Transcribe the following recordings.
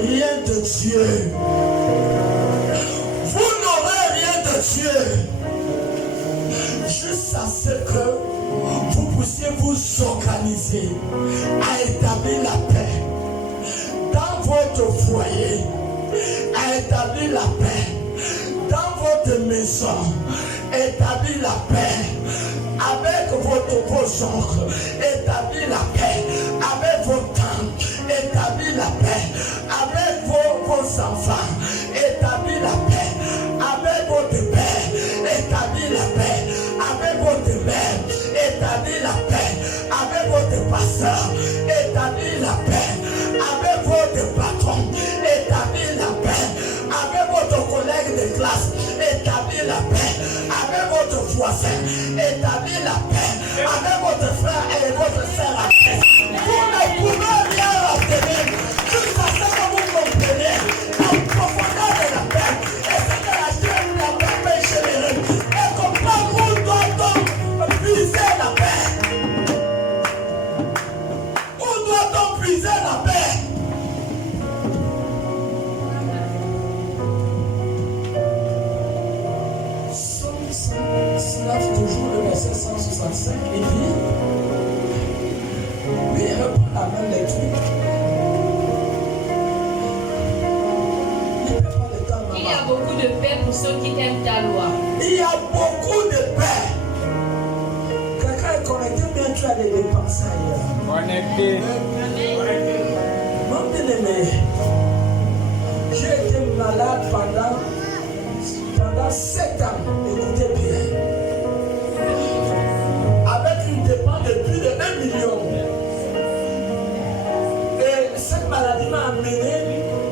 rien de Dieu. Vous n'aurez rien de Dieu. Jusqu'à ce que vous puissiez vous organiser à établir la paix dans votre foyer, à établir la paix dans votre maison, établir la paix avec vos oncles, établir la paix avec vos tantes, établir la paix avec vos enfants, établir la paix avec votre père, établir la paix avec votre mère, établir la paix avec votre pasteur, établir la paix avec votre patron, établir la paix avec votre collègue de classe, établir la paix avec votre voisin, établir la paix avec votre frère et votre sœur. Vous ne pouvez rien obtenir jusqu'à ce que vous compreniez la profondeur de la paix et ce que la chair de la paix peut générer. Et comprendre où doit-on puiser la paix? Où doit-on puiser la paix? Toujours le verset 165, il dit, oui, reprend la même lecture. Il y a beaucoup de paix pour ceux qui aiment ta loi. Il y a beaucoup de paix. Quelqu'un est connecté, bien tu as des dépenses ailleurs. Connecté. Mon bien-aimé, j'ai été malade pendant 7 ans. Écoutez bien. Avec une dépense de plus de 1 million. Et cette maladie m'a amené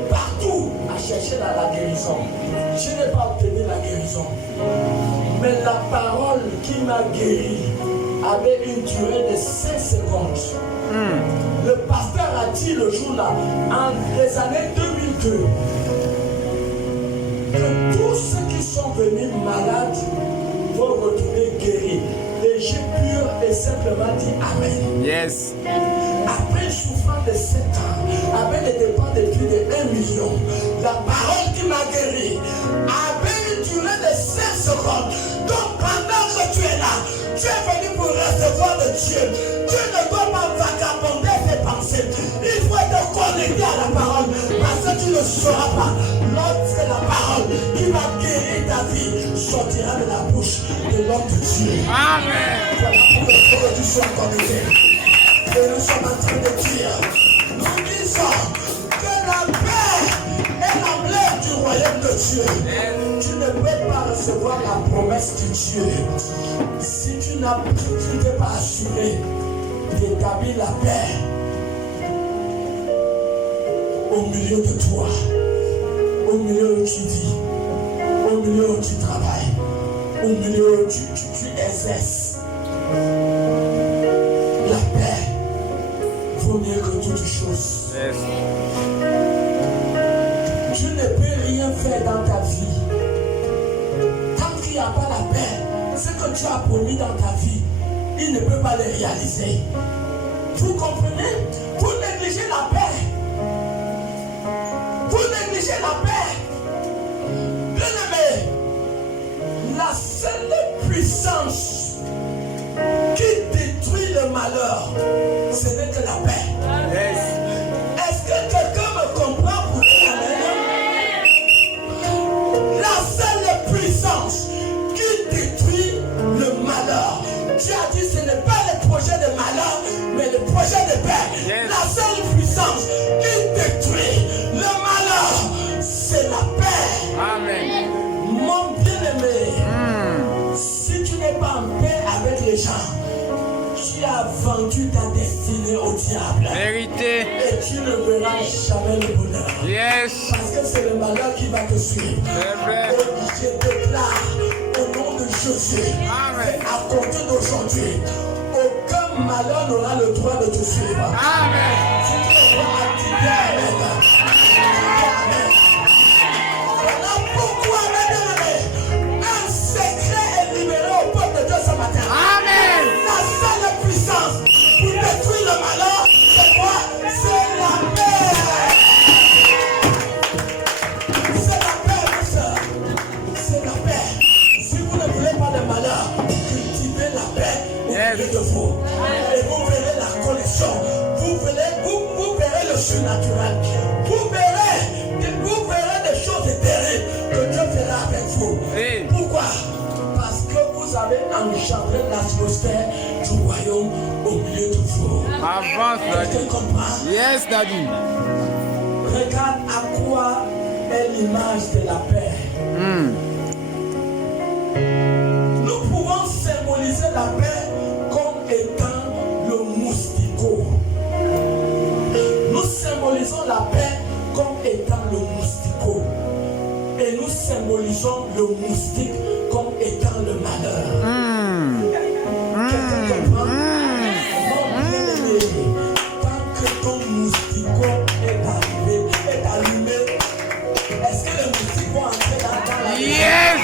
partout à chercher la guérison. Je n'ai pas obtenu la guérison. Mais la parole qui m'a guéri avait une durée de 5 secondes. Le pasteur a dit le jour-là, en les années 2002, que tous ceux qui sont venus malades vont retourner guéris. Et j'ai pur et simplement dit Amen. Yes. Après souffrant de 7 ans, avec des dépenses de plus de 1 million, la parole qui m'a guéri avait une durée de 5 secondes. Donc pendant que tu es là, tu es venu pour recevoir de Dieu. Tu ne dois pas vagabonder tes pensées. Il faut te connecter à la parole parce que tu ne sauras pas lorsque la parole qui va guérir ta vie sortira de la bouche de l'homme de Dieu. Amen. Voilà pourquoi tu sois connecté. Et nous sommes en train de dire, nous disons que la paix est l'emblème du royaume de Dieu. Tu ne peux pas recevoir la promesse de Dieu si tu n'es pas assuré d'établir la paix au milieu de toi, au milieu où tu vis, au milieu où tu travailles, au milieu où tu exerces. La paix vaut mieux que toutes choses. Yes. Tu ne peux rien faire dans ta vie tant qu'il n'y a pas la paix. Ce que tu as promis dans ta vie, il ne peut pas le réaliser. Vous comprenez? Vous négligez la paix. Vous négligez la paix. Bien-aimé, la seule puissance qui détruit le malheur, ce n'est que la paix. Yes. Est-ce que quelqu'un me comprend pour dire la seule puissance qui détruit le malheur? Tu as dit ce n'est pas le projet de malheur, mais le projet de paix. Yes. La seule puissance qui détruit le malheur, c'est la paix. Amen. Mon bien-aimé, si tu n'es pas en paix avec les gens, tu as vendu ta destinée au diable. Vérité. Et tu ne verras jamais le bonheur. Yes. Parce que c'est le malheur qui va te suivre. C'est vrai. Et je déclare au nom de Jésus, Amen. à compter d'aujourd'hui, aucun malheur n'aura le droit de te suivre. Amen. Si tu ne crois à Dieu, Amen. Amen. Voilà pourquoi, bien-aimé, un secret est libéré au peuple de Dieu ce matin. Amen. La seule puissance pour détruire le malheur, c'est quoi? C'est la paix. vous verrez des choses terribles que Dieu fera avec vous. Oui. Pourquoi? Parce que vous avez engendré l'atmosphère du royaume au milieu de vous. Avance, Est-ce que Daddy. tu comprends? Yes, Daddy. Regarde à quoi est l'image de la paix. Nous pouvons symboliser la paix comme étant le moustiquot. Nous symbolisons la paix comme étant le moustiquot. Et nous symbolisons le moustique comme étant le malheur. Quelqu'un comprend? Mon bien-aimé, tant que ton moustiquot est allumé, est-ce que les moustiques vont entrer dans la vie? Yes.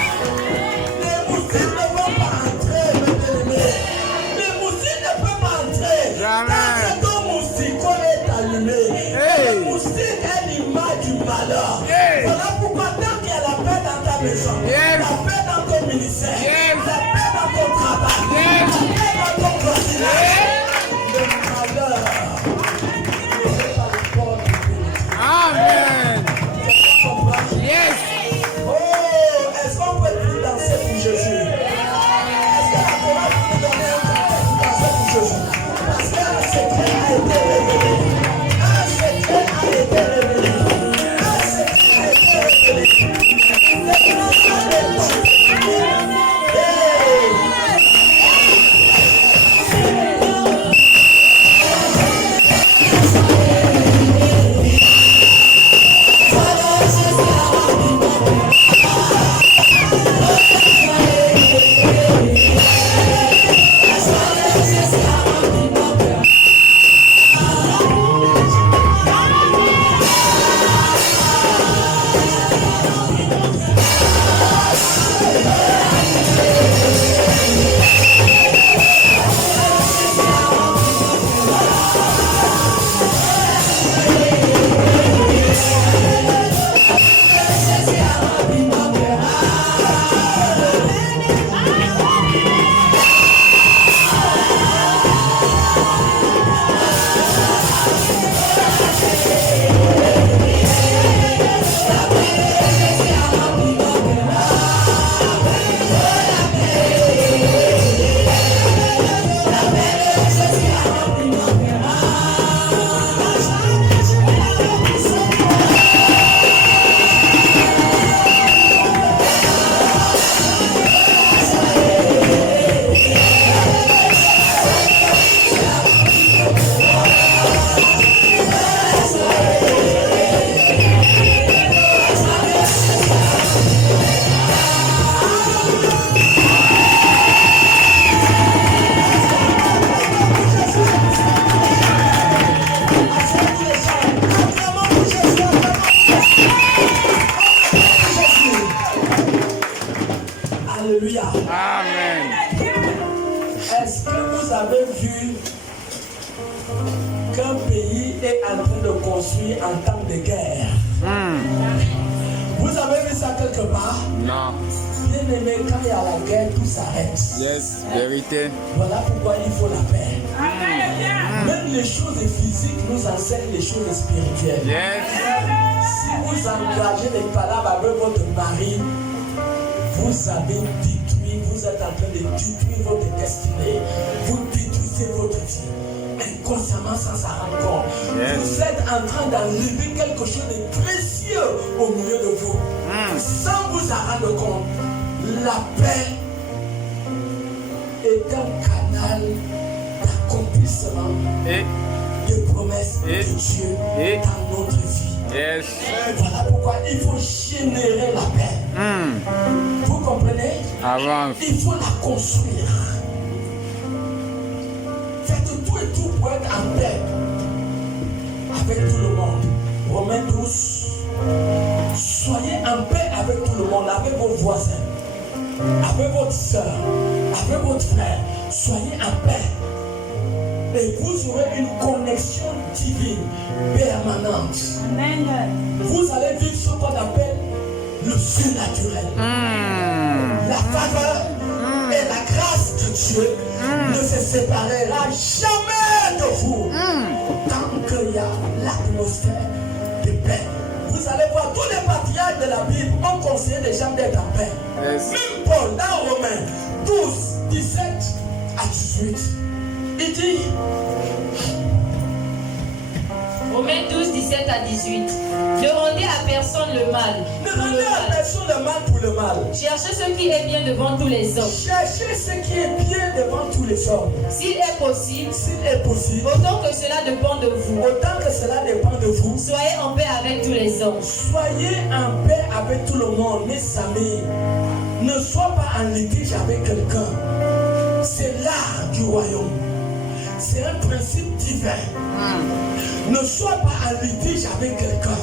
Les moustiques ne vont pas entrer, mes bien-aimés. Les moustiques ne peuvent pas entrer. Jamais. Tant que ton moustiquot est allumé, Hey. le moustique est l'image du malheur. Hey. Voilà pourquoi tant qu'il y a la paix dans ta maison, Yes. la paix dans ton ministère, Yes. la paix dans ton travail, Yes. la paix dans ton voisinage, le malheur ne fait pas le port de bénédiction. Amen. Tu comprends? Yes. Oh, est-ce qu'on peut plus danser pour Jésus? Est-ce que la chorale peut nous donner un cantique pour danser pour Jésus? Parce qu'un secret a été révélé. Un secret a été révélé. Un secret a été révélé. C'est une affaire de Dieu. Alléluia. Amen. Est-ce que vous avez vu qu'un pays est en train de construire en temps de guerre? Vous avez vu ça quelque part? Non. Bien aimé, quand il y a la guerre, tout s'arrête. Yes, vérité. Voilà pourquoi il faut la paix. Même les choses physiques nous enseignent les choses spirituelles. Yes. Si vous engagez des palabres avec votre mari, vous avez détruit, vous êtes en train de détruire votre destinée. Vous détruisez votre vie. Inconsciemment sans s'en rendre compte. Yes. Vous êtes en train d'enlever quelque chose de précieux au milieu de vous. Sans vous en rendre compte. La paix est un canal d'accomplissement Et, des promesses Et- de Dieu Et- dans notre vie. yes. Voilà pourquoi il faut générer la paix. Vous comprenez? Avance. Il faut la construire. Faites tout et tout pour être en paix avec tout le monde. Romains 12. Soyez en paix avec tout le monde, avec vos voisins, avec votre soeur, avec votre frère. Soyez en paix. Et vous aurez une connexion divine permanente. Vous allez vivre ce qu'on appelle le surnaturel. La faveur et la grâce de Dieu ne se séparera jamais de vous tant qu'il y a l'atmosphère tous les patriarches de la Bible ont conseillé les gens d'être en paix. Yes. Même Paul, dans Romains 12, 17 à 18, il dit, Romains 12, 17 à 18. Ne rendez à personne le mal. ne pour le rendez à mal. personne le mal pour le mal. Cherchez ce qui est bien devant tous les hommes. Cherchez ce qui est bien devant tous les hommes. S'il est possible, S'il est possible, autant que cela dépend de vous, autant que cela dépend de vous, soyez en paix avec tous les hommes. soyez en paix avec tout le monde, mes amis. Ne sois pas en litige avec quelqu'un. C'est l'art du royaume. C'est un principe divin. Ne sois pas en litige avec quelqu'un.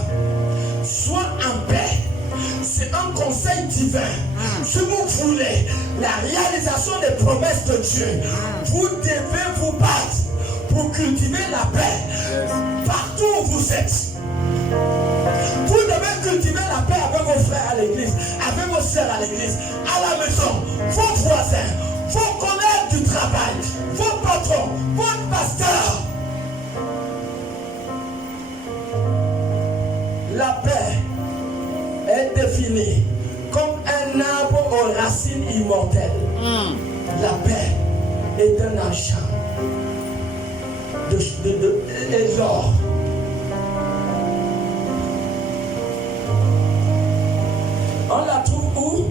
Sois en paix. C'est un conseil divin. Si vous voulez la réalisation des promesses de Dieu, vous devez vous battre pour cultiver la paix partout où vous êtes. Vous devez cultiver la paix avec vos frères à l'église, avec vos sœurs à l'église, à la maison, vos voisins, vos collègues du travail, vos patrons, votre pasteur. La paix est définie comme un arbre aux racines immortelles. La paix est un enchant et l'or. On la trouve où?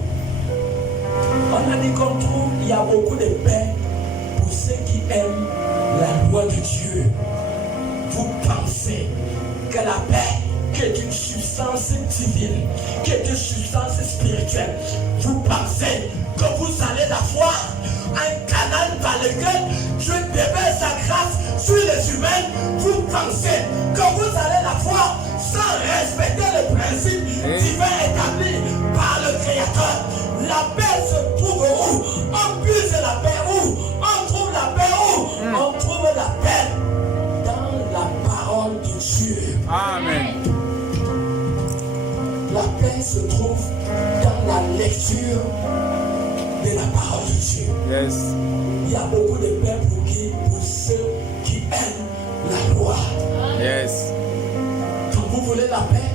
On a dit qu'on trouve, il y a beaucoup de paix pour ceux qui aiment la loi de Dieu. Vous pensez que la paix, qui est une substance divine, qui est une substance spirituelle, vous pensez que vous allez la voir un canal par lequel Dieu déverse sa grâce sur les humains? Vous pensez que vous allez la voir sans respecter les principes divins établis par le Créateur? La paix se trouve où? On puise la paix où? On trouve la paix où? On trouve la paix dans la parole de Dieu. Amen. La paix se trouve dans la lecture de la parole de Dieu. Yes. Il y a beaucoup de paix pour qui? Pour ceux qui aiment la loi. Yes. Quand vous voulez la paix,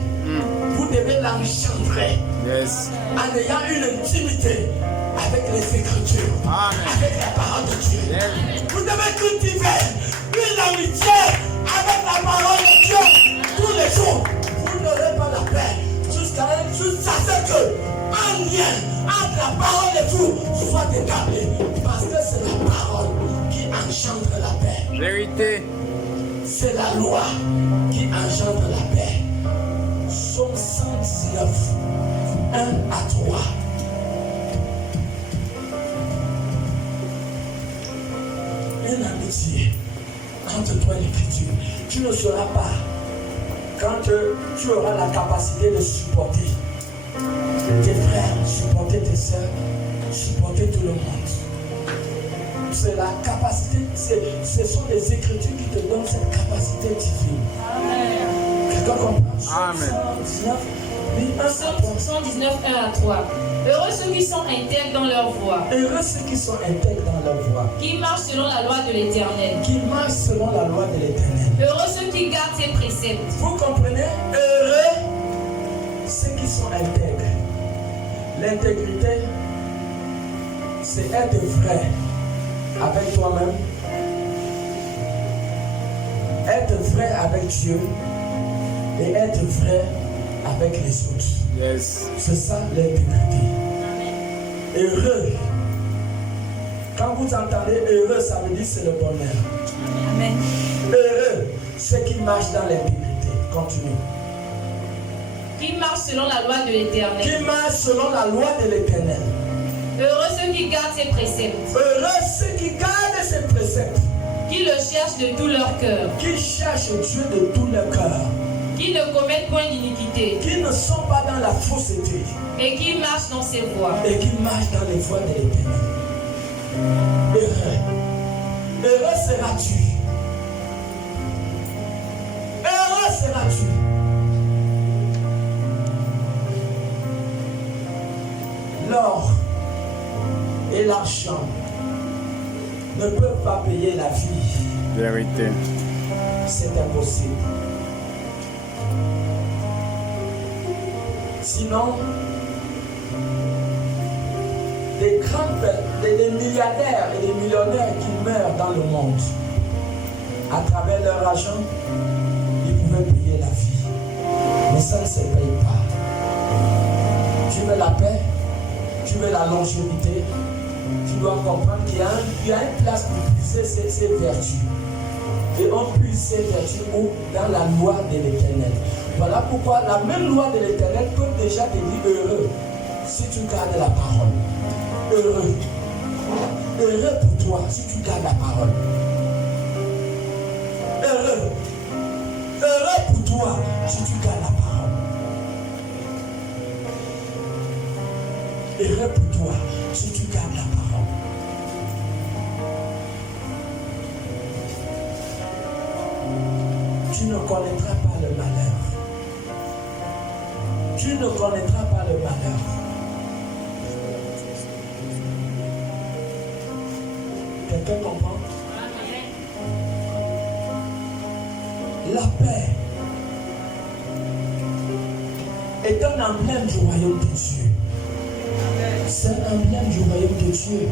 vous devez l'engendrer Yes. en ayant une intimité avec les Écritures, Amen. avec la parole de Dieu. Yes. Vous devez cultiver une amitié avec la parole de Dieu tous les jours. Vous n'aurez pas la paix jusqu'à ce que un lien entre la parole et vous soit établi. Parce que c'est la parole qui engendre la paix. Vérité. C'est la loi qui engendre la paix. Psaume 119, 1 à 3. Une amitié entre toi et l'Écriture. Tu ne sauras pas quand tu auras la capacité de supporter tes frères, supporter tes soeurs, supporter tout le monde. C'est la capacité, ce sont les Écritures qui te donnent cette capacité divine. Quelqu'un comprend? Amen. 119, 1 à 3. Heureux ceux qui sont intègres dans leur voie, Heureux ceux qui sont intègres dans leur voie, qui marchent selon la loi de l'Éternel. qui marchent selon la loi de l'Éternel. Heureux ceux qui gardent ses préceptes. Vous comprenez? Heureux ceux qui sont intègres. L'intégrité, c'est être vrai avec toi-même, être vrai avec Dieu et être vrai avec les autres. Yes. C'est ça l'intégrité. Heureux. Quand vous entendez heureux, ça veut dire c'est le bonheur. Amen. Heureux, ceux qui marchent dans l'intégrité. Continue. Qui marchent selon la loi de l'Éternel. Qui marchent selon la loi de l'Éternel. Heureux ceux qui gardent ses préceptes. Heureux ceux qui gardent ses préceptes. Qui le cherchent de tout leur cœur. Qui cherchent Dieu de tout leur cœur. Qui ne commettent point d'iniquité. Qui ne sont pas dans la fausseté. Mais qui marchent dans ses voies. Et qui marchent dans les voies de l'Éternel. Heureux. Heureux seras-tu. Heureux seras-tu. L'or et l'argent ne peuvent pas payer la vie. Vérité. C'est impossible. Sinon, des milliardaires et des millionnaires qui meurent dans le monde, à travers leur argent, ils pouvaient payer la vie. Mais ça ne se paye pas. Tu veux la paix, tu veux la longévité, tu dois comprendre qu'il y a une place pour puiser ces vertus. Et on puise ces vertus dans la loi de l'Éternel. Voilà pourquoi la même loi de l'Éternel peut déjà te dire heureux si tu gardes la parole. Heureux. Heureux pour toi si tu gardes la parole. Heureux. Heureux pour toi si tu gardes la parole. Heureux pour toi si tu gardes la parole. Tu ne connaîtras pas le malheur. Tu ne connaîtras pas le malheur. Quelqu'un comprend? La paix est un emblème du royaume de Dieu. C'est un emblème du royaume de Dieu.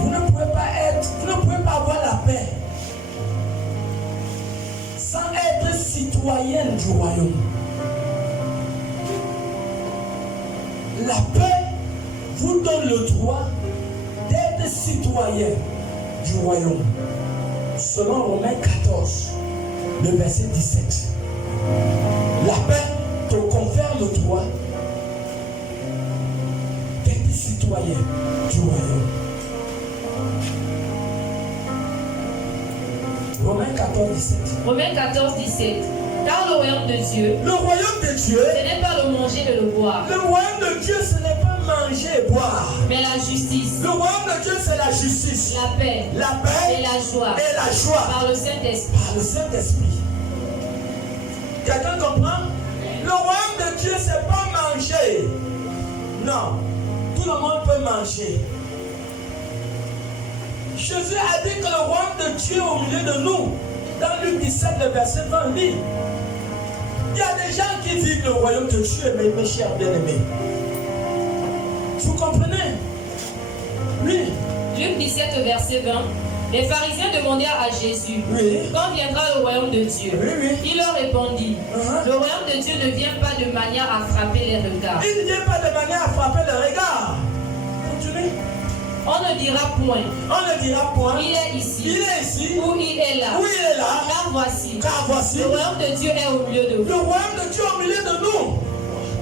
Vous ne pouvez pas avoir la paix sans être citoyen du royaume. La paix vous donne le droit d'être citoyen du royaume. Selon Romains 14, le verset 17. La paix te confère le droit d'être citoyen du royaume. Romains 14, 17. Romains 14, 17. Car le royaume de Dieu, Le royaume de Dieu, ce n'est pas le manger et le boire, le royaume de Dieu, ce n'est pas manger et boire. mais la justice, Le royaume de Dieu, c'est la justice, la paix la paix et la joie et la joie par le Saint-Esprit. par le Saint-Esprit. Quelqu'un comprend? Le royaume de Dieu, c'est pas manger. Non, tout le monde peut manger. Jésus a dit que le royaume de Dieu est au milieu de nous. Dans Luc 17, le verset 20, dit, il y a des gens qui vivent le royaume de Dieu, mes chers bien-aimés. Vous comprenez? Oui. Luc 17, verset 20. Les pharisiens demandèrent à Jésus, Oui. quand viendra le royaume de Dieu? Oui, oui. Il leur répondit, le royaume de Dieu ne vient pas de manière à frapper les regards. Il ne vient pas de manière à frapper le regard. Continuez. On ne dira point, On ne dira point. il est ici, Il est ici. ou il est là. Oui, il est là. Car voici, Car voici, le royaume de Dieu est au milieu de le vous. royaume de Dieu au milieu de nous.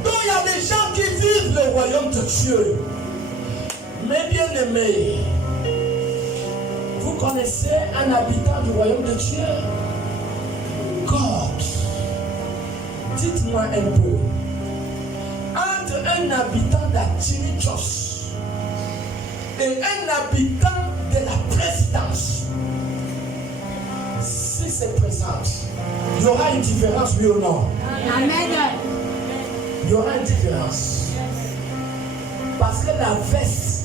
Donc il y a des gens qui vivent le royaume de Dieu. Mes bien-aimés, vous connaissez un habitant du royaume de Dieu? God. Dites-moi un peu. Entre un habitant d'Atinichos et un habitant de la présidence, si c'est présente, il y aura une différence, oui ou non? Amen. Il y aura une différence. Parce que la veste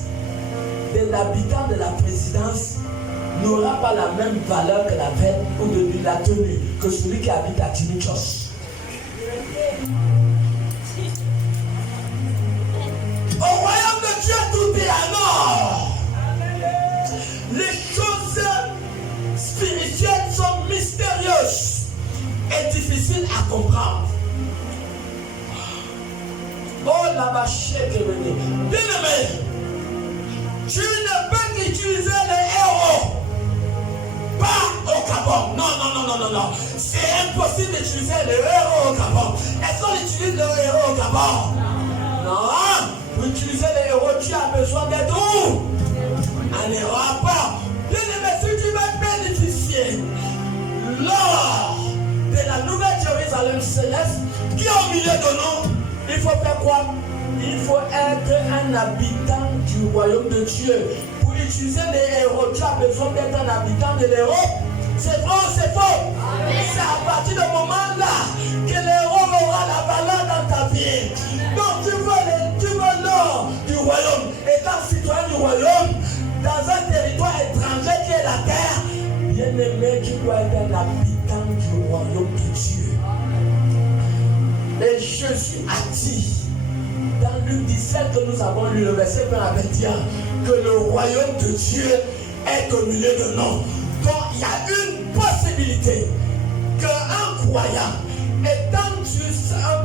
de l'habitant de la présidence n'aura pas la même valeur que la veste ou de la tenue que celui qui habite à Timichos. Au royaume de Dieu, tout est à mort. Les choses spirituelles sont mystérieuses et difficiles à comprendre. Oh la vache qui est venue. Bien aimé, tu ne peux qu'utiliser les héros. Pas au Gabon. Non. C'est impossible d'utiliser les héros au Gabon. Est-ce qu'on utilise les héros au Gabon? Non. Pour utiliser les héros, tu as besoin d'être où? Un héros à part. Bien aimé, si tu veux bénéficier lors de la nouvelle Jérusalem céleste qui est au milieu de nous, il faut faire quoi? Il faut être un habitant du royaume de Dieu. Pour utiliser les héros, tu as besoin d'être un habitant de l'héros. C'est vrai ou c'est faux? C'est à partir de ce moment-là que l'héros aura la valeur dans ta vie. Donc tu veux l'or du royaume, étant citoyen du royaume, dans un territoire étranger qui est la terre, bien aimé, tu dois être un habitant du royaume de Dieu. Et Jésus a dit, dans Luc 17 que nous avons lu, le verset 20 avait dit que le royaume de Dieu est au milieu de nous. Donc il y a une possibilité qu'un croyant, étant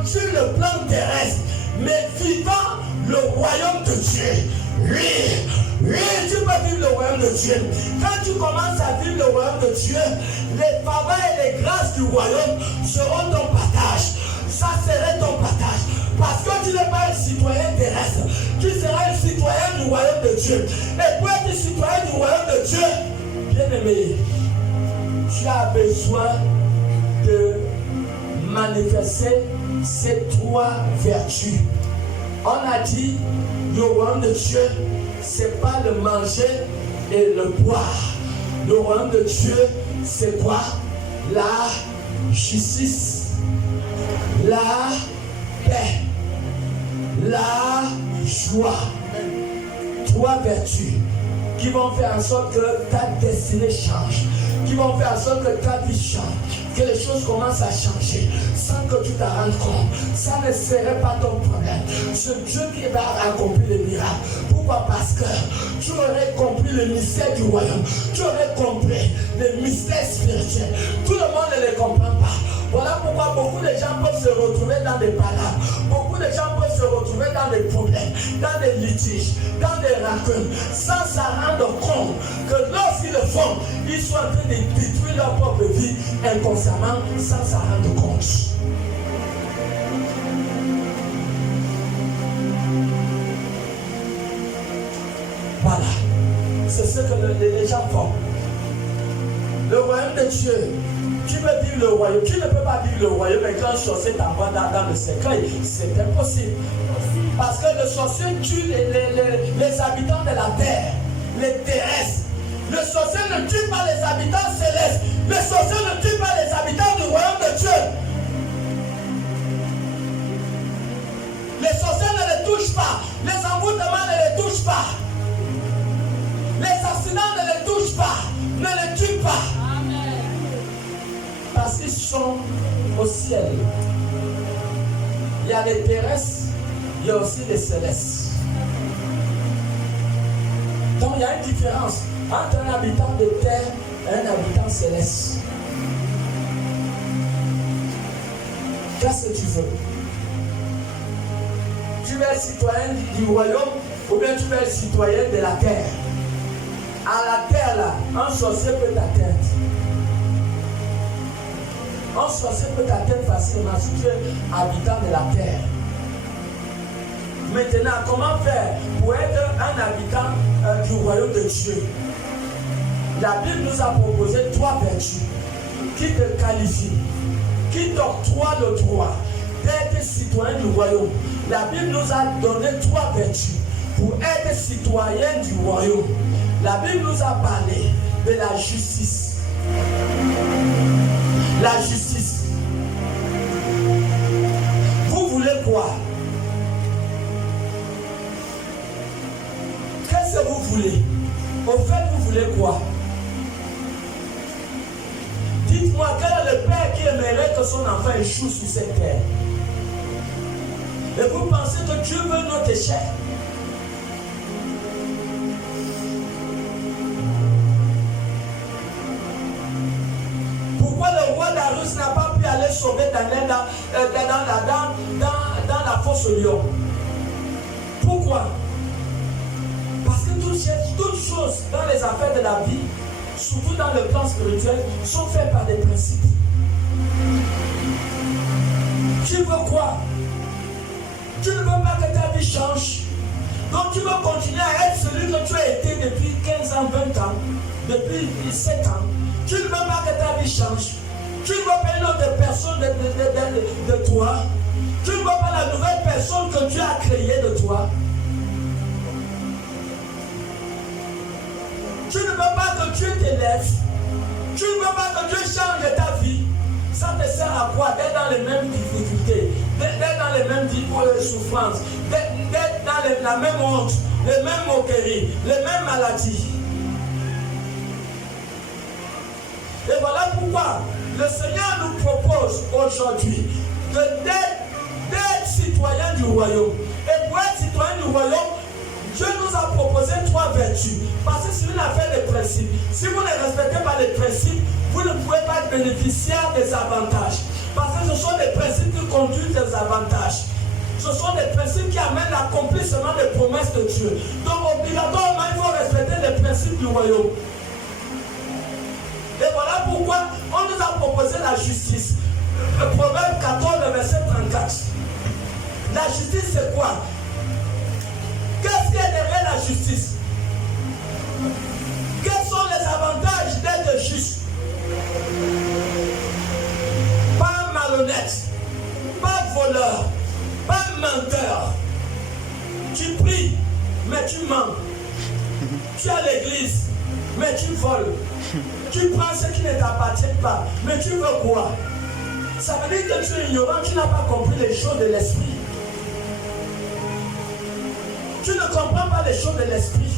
sur le plan terrestre, mais vivant le royaume de Dieu, oui, tu peux vivre le royaume de Dieu. Quand tu commences à vivre le royaume de Dieu, les faveurs et les grâces du royaume seront ton partage. Ça serait ton partage. Parce que tu n'es pas un citoyen terrestre, tu seras un citoyen du royaume de Dieu. Et pour être citoyen du royaume de Dieu, bien-aimé, tu as besoin de manifester ces trois vertus. On a dit, le royaume de Dieu, c'est pas le manger et le boire. Le royaume de Dieu, c'est quoi? La justice, la paix, la joie. Trois vertus qui vont faire en sorte que ta destinée change, qui vont faire en sorte que ta vie change, que les choses commencent à changer sans que tu t'en rendes compte. Ça ne serait pas ton problème. C'est Dieu qui va accomplir les miracles. Pourquoi? Parce que tu aurais compris le mystère du royaume. Tu aurais compris les mystères spirituels. Tout le monde ne les comprend pas. Voilà pourquoi beaucoup de gens peuvent se retrouver dans des palabres. Beaucoup de gens peuvent se retrouver dans des problèmes, dans des litiges, dans des rancœurs, sans s'en rendre compte que lorsqu'ils le font, ils sont en train de détruire leur propre vie inconsciemment, sans s'en rendre compte. Voilà. C'est ce que les gens font. Le royaume de Dieu. Tu veux vivre le royaume. Tu ne peux pas vivre le royaume et qu'un sorcier t'envoie dans le cercueil. C'est impossible. Parce que le sorcier tue les habitants de la terre, les terrestres. Le sorcier ne tue pas les habitants célestes. Le sorcier ne tue pas les habitants du royaume de Dieu. Les sorciers ne les touchent pas. Les envoûtements ne les touchent pas. Les accidents ne les touchent pas. Ne les tuent pas. Parce qu'ils sont au ciel. Il y a les terrestres, il y a aussi les célestes. Donc il y a une différence entre un habitant de terre et un habitant céleste. Qu'est-ce que tu veux? Tu veux être citoyen du royaume ou bien tu veux être citoyen de la terre? À la terre là, un sorcier peut t'atteindre. Un sorcier peut t'atteindre facilement si tu es habitant de la terre. Maintenant, comment faire pour être un habitant du royaume de Dieu? La Bible nous a proposé trois vertus qui te qualifient, qui t'octroient le droit d'être citoyen du royaume. La Bible nous a donné trois vertus pour être citoyen du royaume. La Bible nous a parlé de la justice. La justice. Vous voulez quoi? Qu'est-ce que vous voulez? Au fait, vous voulez quoi? Dites-moi, quel est le père qui aimerait que son enfant échoue sur cette terre? Et vous pensez que Dieu veut notre échec? Pourquoi le roi Darius n'a pas pu aller sauver Daniel dans la fosse au lion? Pourquoi? Parce que toutes choses dans les affaires de la vie, surtout dans le plan spirituel, sont faites par des principes. Tu veux quoi? Tu ne veux pas que ta vie change. Donc tu veux continuer à être celui que tu as été depuis 15 ans, 20 ans, depuis 7 ans. Tu ne veux pas que ta vie change. Tu ne veux pas une autre personne de toi. Tu ne veux pas la nouvelle personne que Dieu a créée de toi. Tu ne veux pas que Dieu t'élève. Tu ne veux pas que Dieu change ta vie. Ça te sert à quoi? D'être dans les mêmes difficultés, d'être dans les mêmes souffrances, d'être dans la même honte, les mêmes moqueries, les mêmes maladies. Et voilà pourquoi le Seigneur nous propose aujourd'hui d'être citoyen du royaume. Et pour être citoyen du royaume, Dieu nous a proposé 3 vertus. Parce que c'est une affaire de principe. Si vous ne respectez pas les principes, vous ne pouvez pas être bénéficiaire des avantages. Parce que ce sont des principes qui conduisent des avantages. Ce sont des principes qui amènent l'accomplissement des promesses de Dieu. Donc obligatoirement, il faut respecter les principes du royaume. Et voilà pourquoi on nous a proposé la justice. Le Proverbe 14, le verset 34. La justice, c'est quoi? Qu'est-ce qui est derrière la justice? Quels sont les avantages d'être juste? Pas malhonnête, pas voleur, pas menteur. Tu pries, mais tu mens. Tu es à l'église, mais tu voles. Tu prends ce qui ne t'appartient pas, mais tu veux quoi? Ça veut dire que tu es ignorant, tu n'as pas compris les choses de l'esprit. Tu ne comprends pas les choses de l'esprit.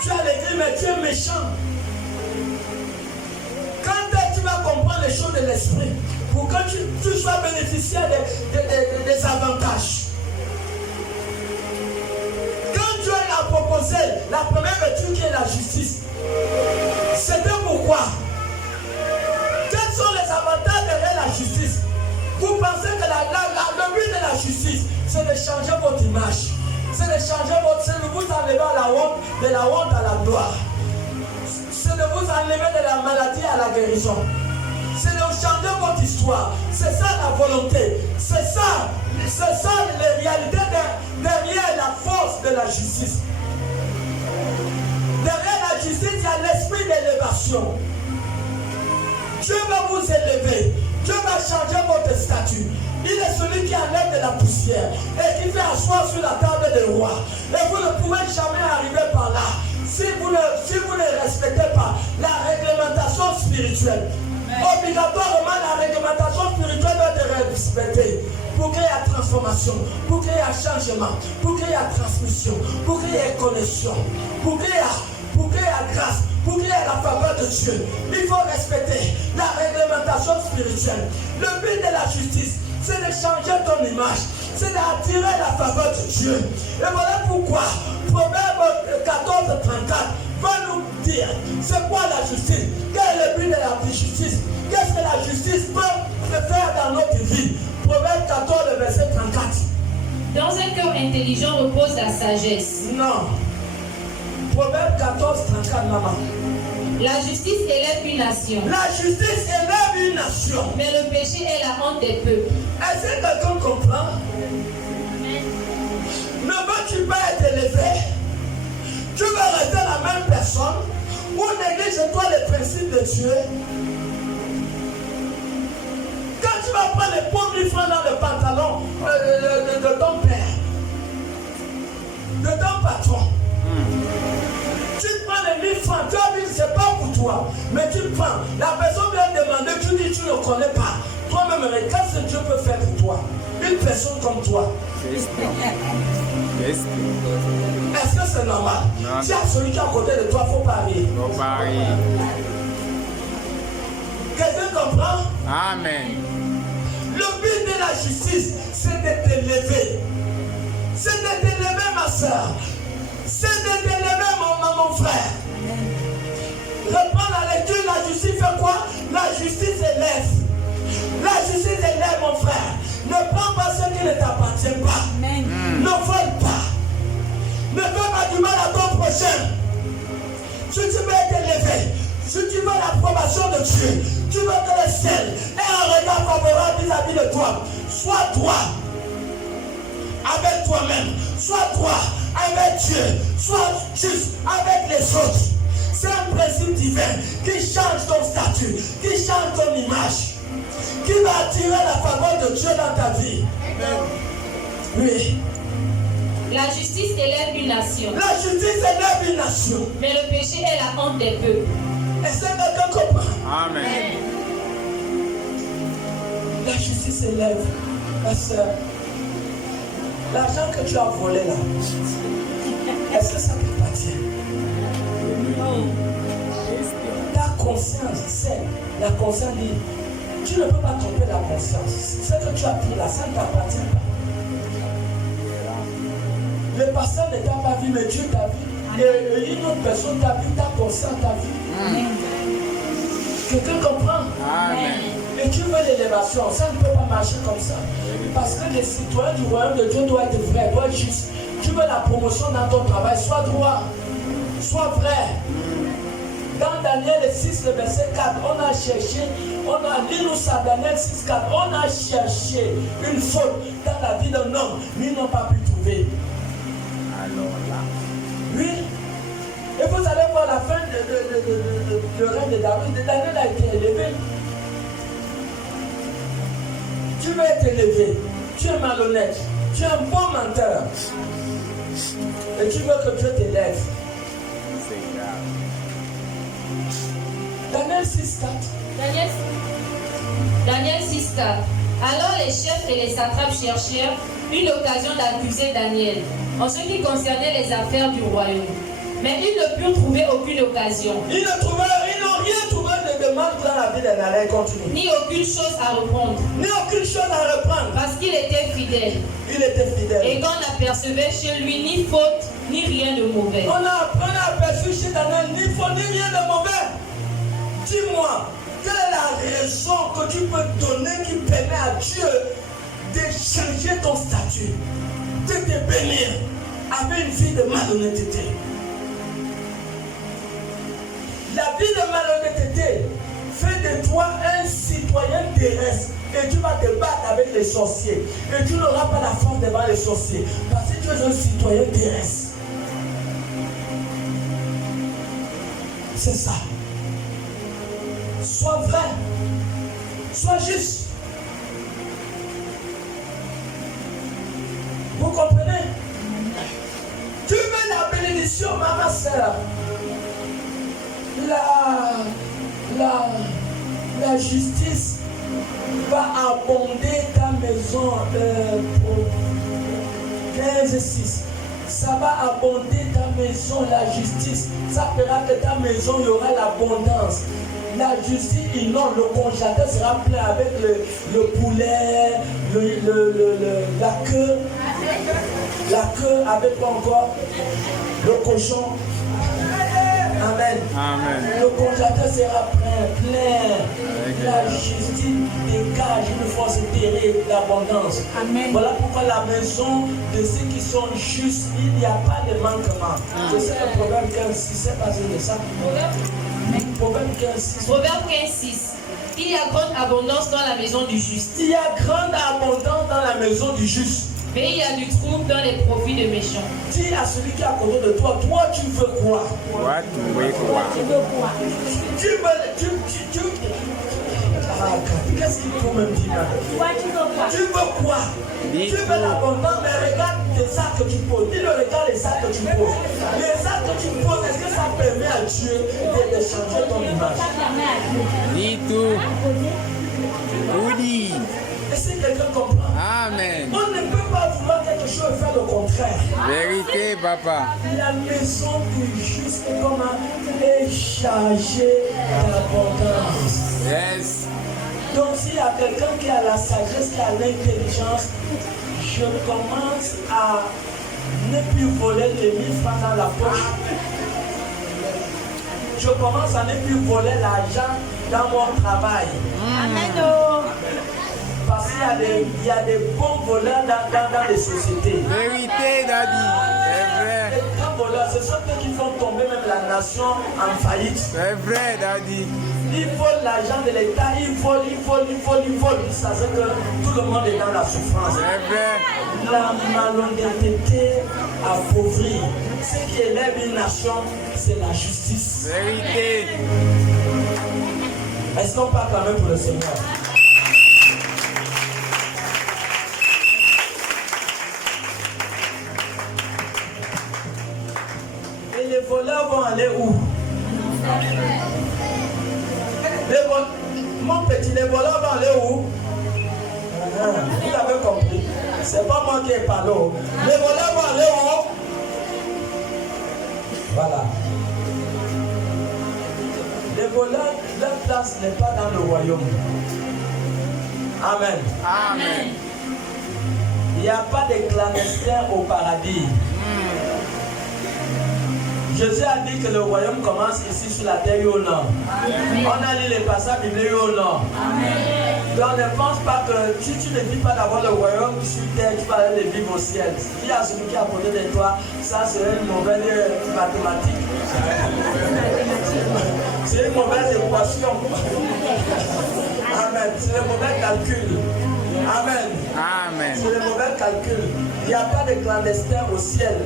Tu es à l'église, mais tu es méchant. Quand tu vas comprendre les choses de l'esprit, pour que tu sois bénéficiaire des avantages. Quand Dieu a proposé la première vertu qui est la justice, c'était pourquoi? Quels sont les avantages derrière la justice? Vous pensez que le but de la justice, c'est de changer votre image. C'est de changer c'est de vous enlever de la honte à la gloire. C'est de vous enlever de la maladie à la guérison. C'est de changer votre histoire. C'est ça la volonté. C'est ça les réalités derrière la force de la justice. Derrière la justice, il y a l'esprit d'élévation. Dieu va vous élever. Dieu va changer votre statut. Il est celui qui enlève de la poussière et qui fait asseoir sur la table des rois. Et vous ne pouvez jamais arriver par là si vous ne respectez pas la réglementation spirituelle. Obligatoirement, la réglementation spirituelle doit être respectée pour qu'il y ait transformation, pour qu'il y ait changement, pour qu'il y ait transmission, pour qu'il y ait connexion, pour qu'il y ait grâce, pour qu'il y ait la faveur de Dieu. Il faut respecter la réglementation spirituelle. Le but de la justice, c'est de changer ton image, c'est d'attirer la faveur de Dieu. Et voilà pourquoi Proverbe 14, 34 va nous dire c'est quoi la justice, quel est le but de la justice, qu'est-ce que la justice peut faire dans notre vie. Proverbe 14, verset 34. Dans un cœur intelligent repose la sagesse. Non. Proverbe 14, 34, maman. La justice élève une nation. La justice élève une nation. Mais le péché est la honte des peuples. Est-ce que quelqu'un comprend? Ne veux-tu pas être élevé? Tu veux rester la même personne ou néglige-toi les principes de Dieu? Quand tu vas prendre les pauvres 1000 francs dans le pantalon de ton père, de ton patron, tu prends les 1000 francs, tu as dit c'est pas pour toi, mais tu prends. La personne vient demander, tu dis tu ne connais pas. Toi-même, regarde ce que Dieu peut faire pour toi. Une personne comme toi. Est-ce que c'est normal? Non. Si à celui qui est à côté de toi, il ne faut pas rire. Faut pas rire. Quelqu'un comprend? Amen. Le but de la justice, c'est de t'élever. C'est de t'élever, ma soeur. C'est de t'élever, mon frère. Reprends la lecture, la justice fait quoi? La justice élève. La justice élève, mon frère. Ne prends pas ce qui ne t'appartient pas. Amen. Ne vole pas. Ne fais pas du mal à ton prochain. Si tu veux être élevé, si tu veux l'approbation de Dieu, tu veux que le ciel ait un regard favorable vis-à-vis de toi, sois toi avec toi-même, sois toi avec Dieu, sois juste avec les autres. C'est un principe divin qui change ton statut, qui change ton image, qui va attirer la faveur de Dieu dans ta vie. Oui. La justice élève une nation. La justice élève une nation. Mais le péché est la honte des peuples. Est-ce que quelqu'un comprend? Amen. La justice élève. Ma soeur, l'argent que tu as volé là, est-ce que ça t'appartient? Ta conscience sait. La conscience dit Tu ne peux pas tromper la conscience. Ce que tu as pris là, ça ne t'appartient pas. Le pasteur ne t'a pas vu, mais Dieu t'a vu. Et une autre personne t'a vu, ta conscience t'a vu. Quelqu'un comprend? Amen. Et tu veux l'élévation, ça ne peut pas marcher comme ça. Parce que les citoyens du royaume de Dieu doivent être vrais, doivent être justes. Tu veux la promotion dans ton travail, sois droit, sois vrai. Dans Daniel 6, le verset 4, on a cherché, lis-nous ça, Daniel 6, 4, on a cherché une faute dans la vie d'un homme, mais ils n'ont pas pu trouver. Alors là. Oui. Et vous allez voir la fin de règne de David. Daniel a été élevé. Tu veux être élevé, tu es malhonnête, tu es un bon menteur. Et tu veux que Dieu t'élève. C'est grave. Daniel 6, 4. Daniel 6, 4. Alors les chefs et les satrapes cherchèrent une occasion d'accuser Daniel en ce qui concernait les affaires du royaume. Mais ils ne purent trouver aucune occasion. Ils n'ont rien trouvé de mal dans la vie de Daniel. Continue. Ni aucune chose à reprendre. Ni aucune chose à reprendre. Parce qu'il était fidèle. Il était fidèle. Et qu'on n'apercevait chez lui ni faute, ni rien de mauvais. On a aperçu chez Daniel ni faute, ni rien de mauvais. Dis-moi, quelle est la raison que tu peux donner qui permet à Dieu de changer ton statut, de te bénir avec une vie de malhonnêteté? La vie de malhonnêteté fait de toi un citoyen terrestre et tu vas te battre avec les sorciers et tu n'auras pas la force devant les sorciers parce que tu es un citoyen terrestre. C'est ça. Sois vrai, sois juste. Vous comprenez? Tu veux la bénédiction, ma soeur. La justice va abonder ta maison. 15:6. Ça va abonder ta maison, la justice. Ça fera que ta maison, il y aura l'abondance. La justice, inonde, le congélateur sera plein avec le poulet, la queue. La queue avec quoi encore? Le cochon. Amen. Amen. Le congélateur sera plein. La justice dégage une force terrible d'abondance. Amen. Voilà pourquoi la maison de ceux qui sont justes, il n'y a pas de manquement. C'est ça le Proverbe 15, c'est basé de ça. Proverbe 15. Proverbe 15, 6. Il y a grande abondance dans la maison du juste. Il y a grande abondance dans la maison du juste. Mais il y a du trouble dans les profits de méchants. Dis à celui qui est à côté de toi, toi tu veux quoi? Toi, tu veux quoi? Qu'est-ce qu'il faut me dire? Tu veux quoi? Dis Tu veux tout. l'abondance, mais regarde les sacs que tu poses. Dis-le, regarde les sacs que tu poses. Les sacs que tu poses, est-ce que ça permet à Dieu de changer ton image? Dis tout. Oui. Est-ce que quelqu'un comprend? Amen. On ne peut pas vouloir quelque chose et faire le contraire. Vérité, papa. La maison du juste est chargée d'abondance. Yes. Donc s'il y a quelqu'un qui a la sagesse, qui a l'intelligence, je commence à ne plus voler les 1000 francs dans la poche. Je commence à ne plus voler l'argent dans mon travail. Amen. Parce qu'il y a des bons voleurs dans les sociétés. Vérité, Daddy. C'est vrai. Les grands voleurs, ce sont ceux qui font tomber même la nation en faillite. C'est vrai, Daddy. Ils volent l'argent de l'État, ils volent. Ça veut que tout le monde est dans la souffrance. C'est vrai. La malhonnêteté appauvrit. Ce qui élève une nation, c'est la justice. Vérité. Est-ce qu'on parle quand même pour le Seigneur? Et les voleurs vont aller où? Mon petit, les voleurs vont aller où? Vous avez compris? C'est pas moi qui ai parlé. Les voleurs vont aller où? Voilà. Les voleurs, leur place n'est pas dans le royaume. Amen. Amen. Il n'y a pas de clandestins au paradis. Jésus a dit que le royaume commence ici sur la terre ou non. On a lu les passages bibliques ou non. Donc ne pense pas que si tu ne vis pas d'avoir le royaume sur terre, tu vas aller le vivre au ciel. Il y a celui qui est à côté de toi, ça c'est une mauvaise mathématique. C'est une mauvaise équation. Amen. C'est le mauvais calcul. Amen. Amen. C'est le mauvais calcul. Il n'y a pas de clandestins au ciel.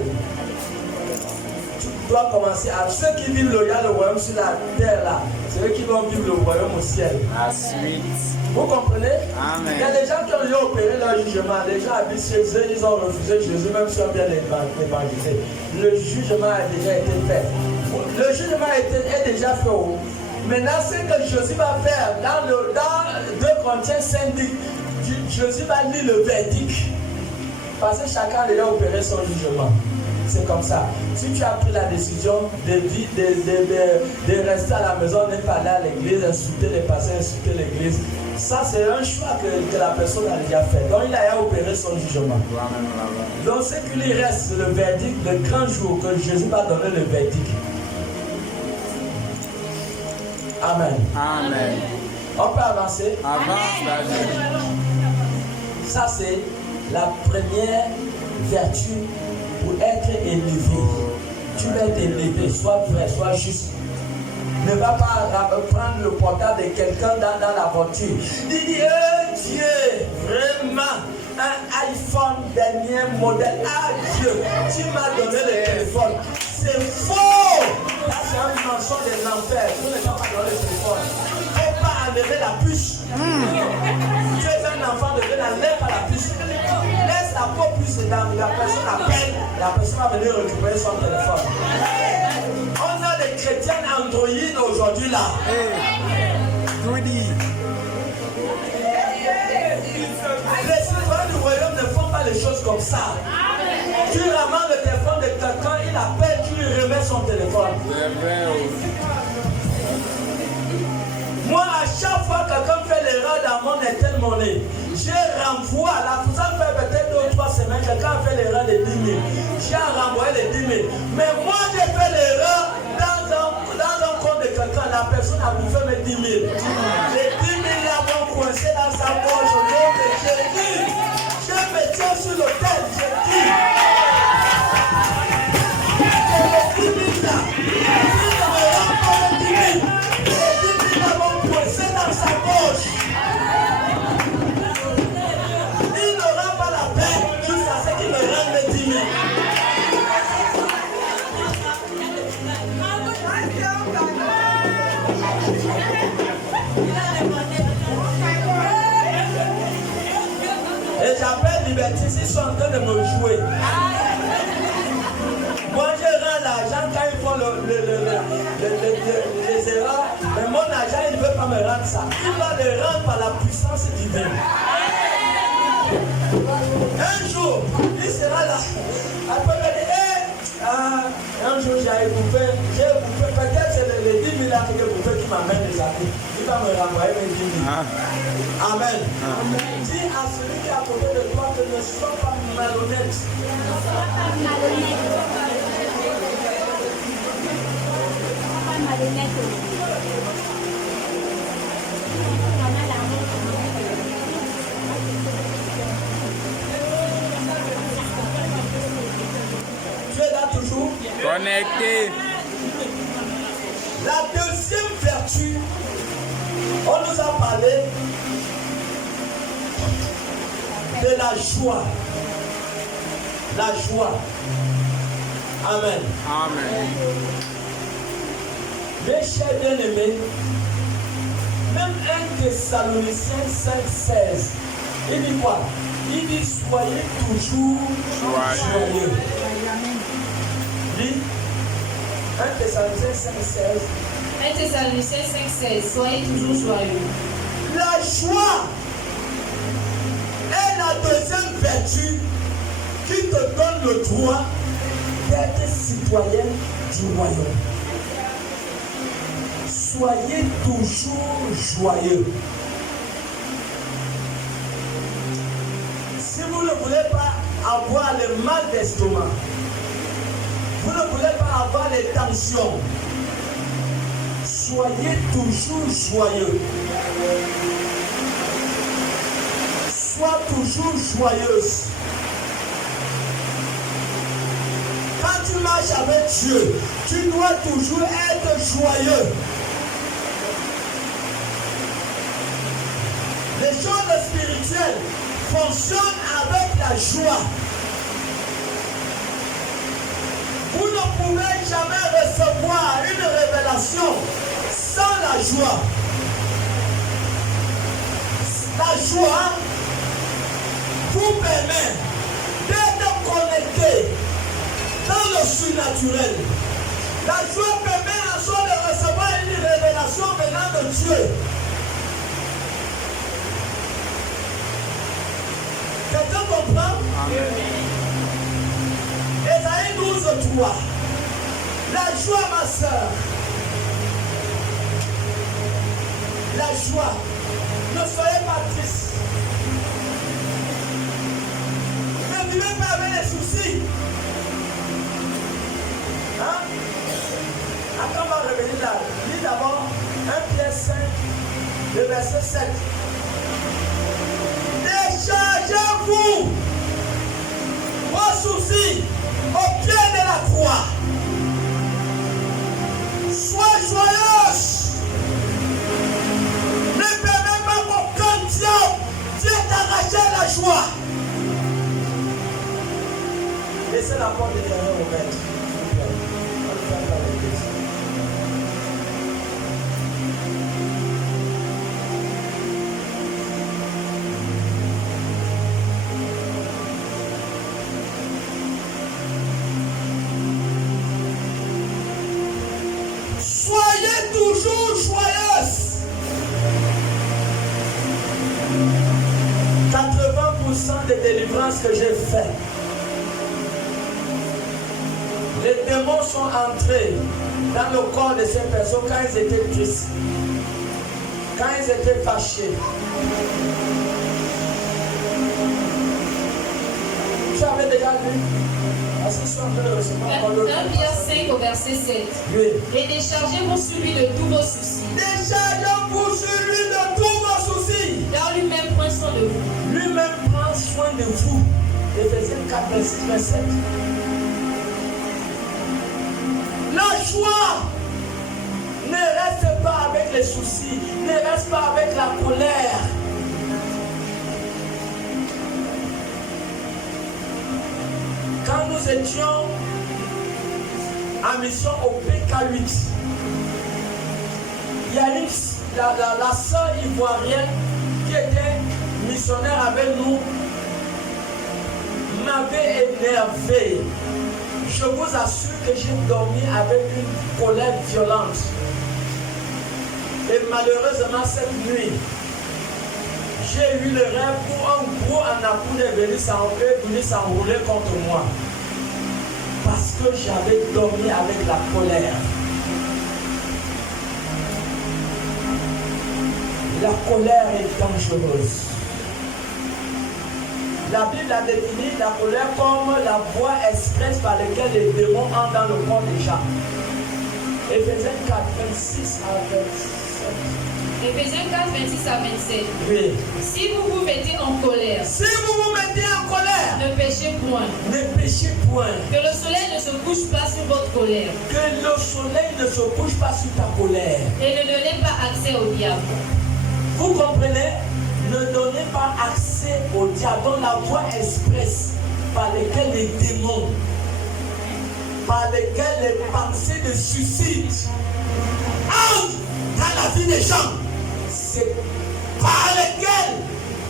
Tu dois commencer à ceux qui vivent le royaume sur la terre là, c'est eux qui vont vivre le royaume au ciel. La suite. Vous comprenez? Amen. Il y a des gens qui ont déjà opéré leur jugement. Les gens habitent chez eux, ils ont refusé Jésus, même si on vient l'évangéliser. Le jugement a déjà été fait. Le jugement est déjà fait. Maintenant, ce que Jésus va faire dans 2 Corinthiens 5 dit, Jésus va lire le verdict. Parce que chacun a déjà opéré son jugement. C'est comme ça. Si tu as pris la décision de rester à la maison, ne pas aller à l'église, insulter les pasteurs, insulter l'église, ça c'est un choix que la personne a déjà fait. Donc il a opéré son jugement. Donc ce qu'il lui reste, le verdict, le grand jour que Jésus va donner le verdict. Amen. Amen. On peut avancer. Avance. Ça c'est la première vertu. Pour être élevé, tu vas être élevé, sois vrai, sois juste. Ne va pas prendre le portable de quelqu'un dans la voiture. Dis, Dieu, vraiment, un iPhone dernier modèle. Ah Dieu, tu m'as donné le téléphone. C'est faux. Là, c'est un mensonge de l'enfer. Tu ne t'as pas donné le téléphone. Il ne faut pas enlever la puce. Tu es un enfant de Dieu, n'enlève pas la puce. Laisse la peau puce dedans. La personne appelle, la personne va venir récupérer son téléphone. On a des chrétiens Android aujourd'hui là. Tout dit. Les citoyens du royaume ne font pas les choses comme ça. Tu ramasses le téléphone de quelqu'un, il appelle, tu lui remets son téléphone. Moi, à chaque fois que quelqu'un fait l'erreur dans mon Airtel Money, je renvoie, la ça fait peut-être 2 ou 3 semaines, quelqu'un a fait l'erreur de 10 000. J'ai renvoyé les 10 000. Mais moi, j'ai fait l'erreur dans un compte de quelqu'un, la personne a bouffé mes 10 000. Les 10 000 là vont coincer dans sa poche au nom de Jésus. Je me tiens sur l'autel, je dis. Les 10 000 là, il ne me rend pas les 10 000. C'est dans sa poche. Il n'aura pas la paix jusqu'à ce qu'il me rende les 10 000. Et j'appelle Liberté, ils sont en train de me jouer. Moi je rends l'argent quand ils font les erreurs, mais mon argent il ne veut pas me rendre ça. Il va le rendre par la puissance divine. Un jour, il sera là. Après il me dit, un jour j'ai bouffé, peut-être c'est les 10 000 là que j'ai bouffé qui m'amène les amis. Il va me renvoyer mes 10 000. Amen. Dis à celui qui est à côté de toi que ne sois pas malhonnête. Tu es là toujours? Connecté. La deuxième vertu, on nous a parlé de la joie. La joie. Amen. Amen. Mes chers bien-aimés, même 1 Thessaloniciens 5,16, il dit quoi? Il dit soyez toujours joyeux. Dit 1 Thessaloniciens 5,16. 1 Thessaloniciens 5,16. Soyez toujours joyeux. La joie est la deuxième vertu qui te donne le droit d'être citoyen du royaume. Soyez toujours joyeux. avoir le mal d'estomac. Vous ne voulez pas avoir les tensions. Soyez toujours joyeux. Sois toujours joyeuse. Quand tu marches avec Dieu, tu dois toujours être joyeux. Les choses spirituelles fonctionnent avec la joie. Vous ne pouvez jamais recevoir une révélation sans la joie. La joie vous permet d'être connecté dans le surnaturel. La joie permet à soi de recevoir une révélation venant de Dieu. Quelqu'un comprend? Ésaïe 12:3. La joie, ma soeur. La joie. Ne soyez pas triste. Ne vivez pas avec les soucis. Hein? Attends, on va revenir là. Lis d'abord 1 Pierre 5, le verset 7. Déchargez-vous vos soucis au pied de la croix. Sois joyeuse. Ne permets pas qu'aucun diable vienne t'arracher la joie. Laissez la porte derrière au maître. On le fait par l'église. Soyez toujours joyeuse. 80% des délivrances que j'ai faites, les démons sont entrés dans le corps de ces personnes quand ils étaient tristes, quand ils étaient fâchés. Tu avais déjà vu? Est-ce que je suis en train de recevoir encore l'autre? 1 Pierre 5 au verset 7. Oui. Et déchargez-vous sur lui de tous vos soucis. Déchargez-vous sur lui de tous vos soucis. Car lui-même prend soin de vous. Lui-même prend soin de vous. Éphésiens 4, verset 7. La joie ne reste pas avec les soucis, ne reste pas avec la colère. Quand nous étions en mission au PK8, il y a une, la sœur ivoirienne qui était missionnaire avec nous, m'avait énervé. Je vous assure que j'ai dormi avec une colère violente. Et malheureusement, cette nuit, j'ai eu le rêve où un gros anaconda est venu s'enrouler contre moi. Parce que j'avais dormi avec la colère. La colère est dangereuse. La Bible a défini la colère comme la voie expresse par laquelle les démons entrent dans le corps des gens. Éphésiens 4, 26 à 27. Éphésiens 4, 26 à 27. Oui. Si vous vous mettez en colère, Si vous vous mettez en colère, ne péchez point. ne péchez point. Que le soleil ne se couche pas sur votre colère. Que le soleil ne se couche pas sur ta colère. Et ne donnez pas accès au diable. Vous comprenez? Ne donnez pas accès au diable, dans la voie expresse par laquelle les démons, par lesquels les pensées de suicide entrent dans la vie des gens. C'est par lesquels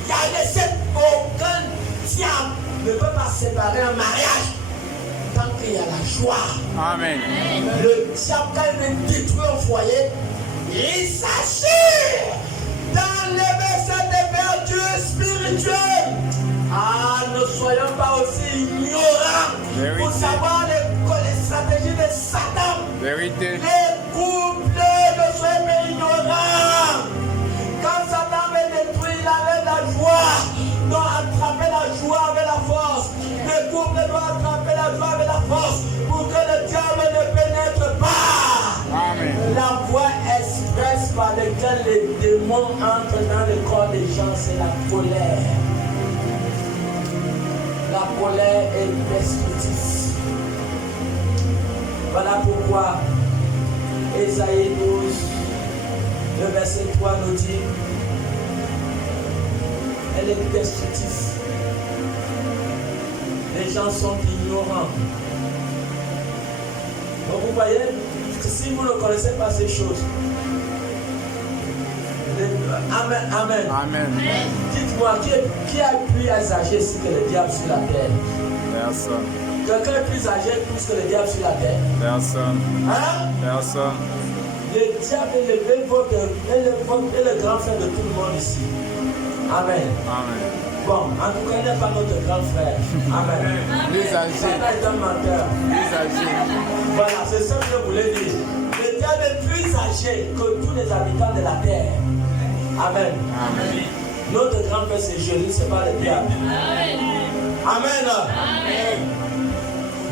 il y a laissé aucun diable ne peut pas séparer un mariage tant qu'il y a la joie. Amen. Le diable, quand il veut détruire un foyer, il s'assure d'enlever cette vertu spirituelle. Ah, ne soyons pas aussi ignorants pour savoir les stratégies de Satan. Vérité. Les couples, ne soyez pas ignorants. Quand Satan veut détruire, il enlève la joie. Donc attrapez la joie avec la force. Ne démon entre dans le corps des gens, c'est la colère. La colère est destructrice. Voilà pourquoi Ésaïe 12, le verset 3 nous dit, elle est destructrice. Les gens sont ignorants. Donc vous voyez, si vous ne connaissez pas ces choses, Amen, amen. Amen. Dites-moi, qui a plus âgé que le diable sur la terre? Personne. Quelqu'un est plus âgé que le diable sur la terre? Personne. Hein? Personne. Le diable est le grand frère de tout le monde ici. Amen. Amen. Bon, en tout cas, il n'est pas notre grand frère. Amen. Les âgés. Ça est un menteur. Les âgés. Voilà, c'est ça que je voulais dire. Le diable est plus âgé que tous les habitants de la terre. Amen. Amen. Notre grand frère, c'est Jésus, ce n'est pas le diable. Amen. Amen. Amen.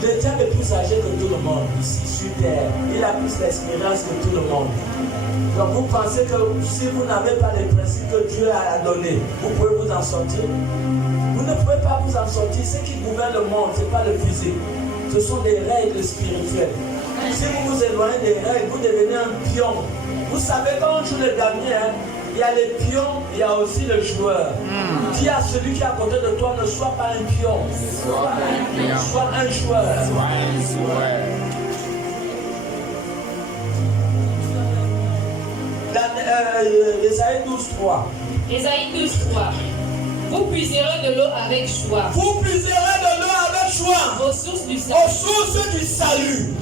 Le diable est plus âgé que tout le monde ici sur terre. Il a plus d'expérience que tout le monde. Donc vous pensez que si vous n'avez pas les principes que Dieu a donnés, vous pouvez vous en sortir? Vous ne pouvez pas vous en sortir. Ce qui gouverne le monde, ce n'est pas le physique. Ce sont des règles spirituelles. Si vous vous éloignez des règles, vous devenez un pion. Vous savez, quand on joue le damier, il y a les pions, il y a aussi le joueur. Dis à celui qui est à côté de toi, ne sois pas un pion. Sois un pion. Sois un joueur. Sois un joueur. Dans Ésaïe 12:3. Ésaïe 12:3. Vous puiserez de l'eau avec joie. Vous puiserez de l'eau avec joie. Aux sources du Aux salut. sources du salut.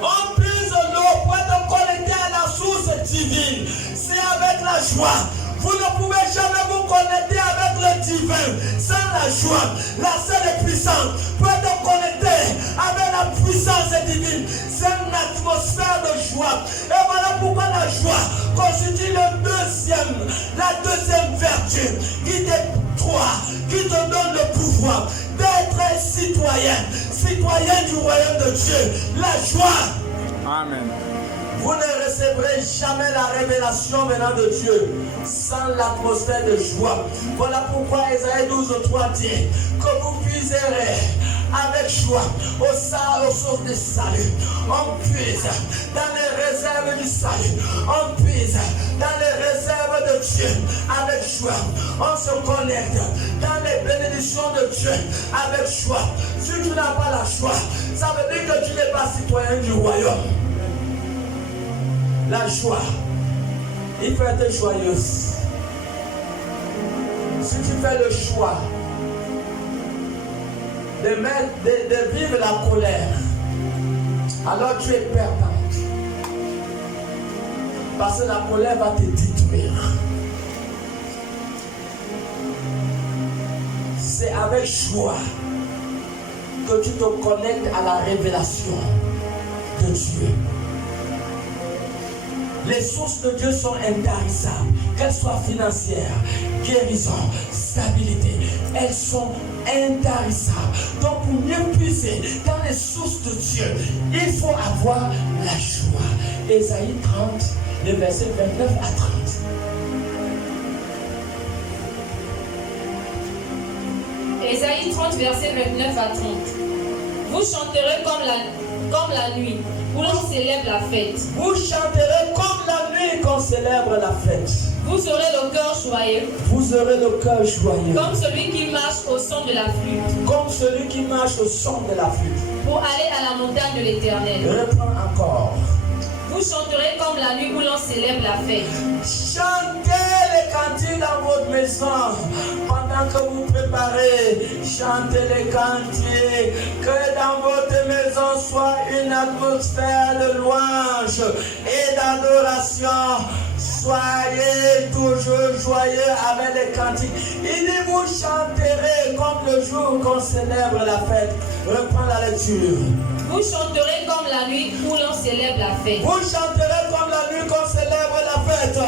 On puise l'eau pour être connecté à la source divine. C'est avec la joie. Vous ne pouvez jamais vous connecter avec le divin sans la joie. La seule puissance pour être connecté avec la puissance divine, c'est une atmosphère de joie. Et voilà pourquoi la joie constitue la deuxième vertu qui te donne le pouvoir d'être citoyen du royaume de Dieu. La joie. Amen. Vous ne recevrez jamais la révélation venant de Dieu sans l'atmosphère de joie. Voilà pourquoi Ésaïe 12:3 dit que vous puiserez avec joie aux sources du salut. On puise dans les réserves du salut. On puise dans les réserves de Dieu avec joie. On se connecte dans les bénédictions de Dieu avec joie. Si tu n'as pas la joie, ça veut dire que tu n'es pas citoyen du royaume. La joie, il faut être joyeuse. Si tu fais le choix de vivre la colère, alors tu es perdante. Parce que la colère va te détruire. C'est avec joie que tu te connectes à la révélation de Dieu. Les sources de Dieu sont intarissables, qu'elles soient financières, guérison, stabilité, elles sont intarissables. Donc pour mieux puiser dans les sources de Dieu, il faut avoir la joie. Ésaïe 30, le verset 29 à 30. Ésaïe 30, verset 29 à 30. Vous chanterez comme la nuit, où l'on célèbre la fête. Vous chanterez comme la nuit qu'on célèbre la fête. Vous aurez le cœur joyeux. Vous aurez le cœur joyeux. Comme celui qui marche au son de la flûte. Comme celui qui marche au son de la flûte. Pour aller à la montagne de l'Éternel. Reprends encore. Vous chanterez comme la nuit où l'on célèbre la fête. Chantez les cantiques dans votre maison. Pendant que vous préparez, chantez les cantiques. Que dans votre maison soit une atmosphère de louange et d'adoration. Soyez toujours joyeux avec les cantiques. Il dit vous chanterez comme le jour qu'on célèbre la fête. Reprends la lecture. Vous chanterez comme la nuit où l'on célèbre la fête. Vous chanterez comme la nuit qu'on célèbre la fête.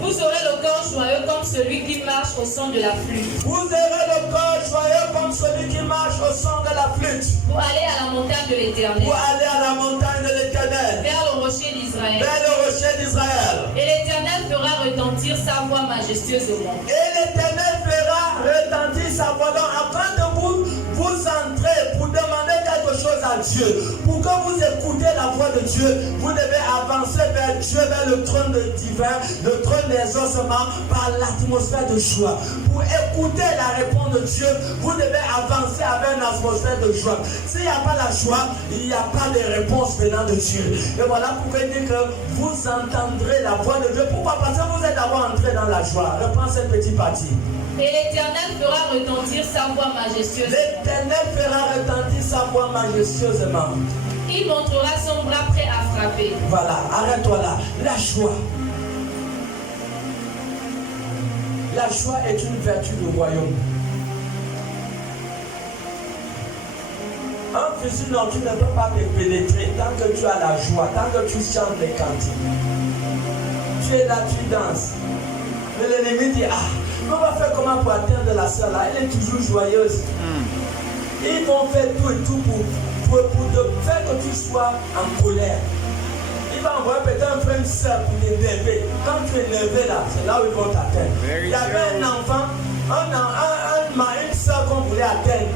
Vous aurez le cœur joyeux comme celui qui marche au son de la flûte. Vous aurez le cœur joyeux comme celui qui marche au son de la flûte. Pour aller à la montagne de l'Éternel. Pour aller à la montagne de l'Éternel. Vers le rocher d'Israël. Vers le rocher d'Israël. Et l'Éternel fera retentir sa voix majestueuse au monde. Et l'Éternel fera retentir sa voix. Donc, avant de vous entrer pour demander quelque chose à Dieu, pour que vous écoutez la voix de Dieu, vous devez avancer vers Dieu, vers le trône divin, le trône des ossements, par l'atmosphère de joie. Pour écouter la réponse de Dieu, vous devez avancer avec une atmosphère de joie. S'il n'y a pas la joie, il n'y a pas de réponse venant de Dieu. Et voilà pourquoi il dit que vous entendrez la voix de Dieu. Pourquoi? Parce que vous êtes d'abord entré dans la joie. Reprends cette petite partie. Et l'Éternel fera retentir sa voix majestueuse. L'Éternel fera retentir sa voix majestueusement. Il montrera son bras prêt à frapper. Voilà, arrête-toi là. La joie. La joie est une vertu du royaume. Un fusil, non, tu ne peux pas te pénétrer tant que tu as la joie, tant que tu chantes les cantiques. Tu es là, tu danses. Mais l'ennemi dit, on va faire comment pour atteindre la sœur là? Elle est toujours joyeuse. Ils vont faire tout et tout pour te faire que tu sois en colère. Il va envoyer peut-être un frère, une soeur pour t'énerver. Quand tu es énervé là, c'est là où ils vont t'atteindre. Il y avait un enfant, une soeur qu'on voulait atteindre.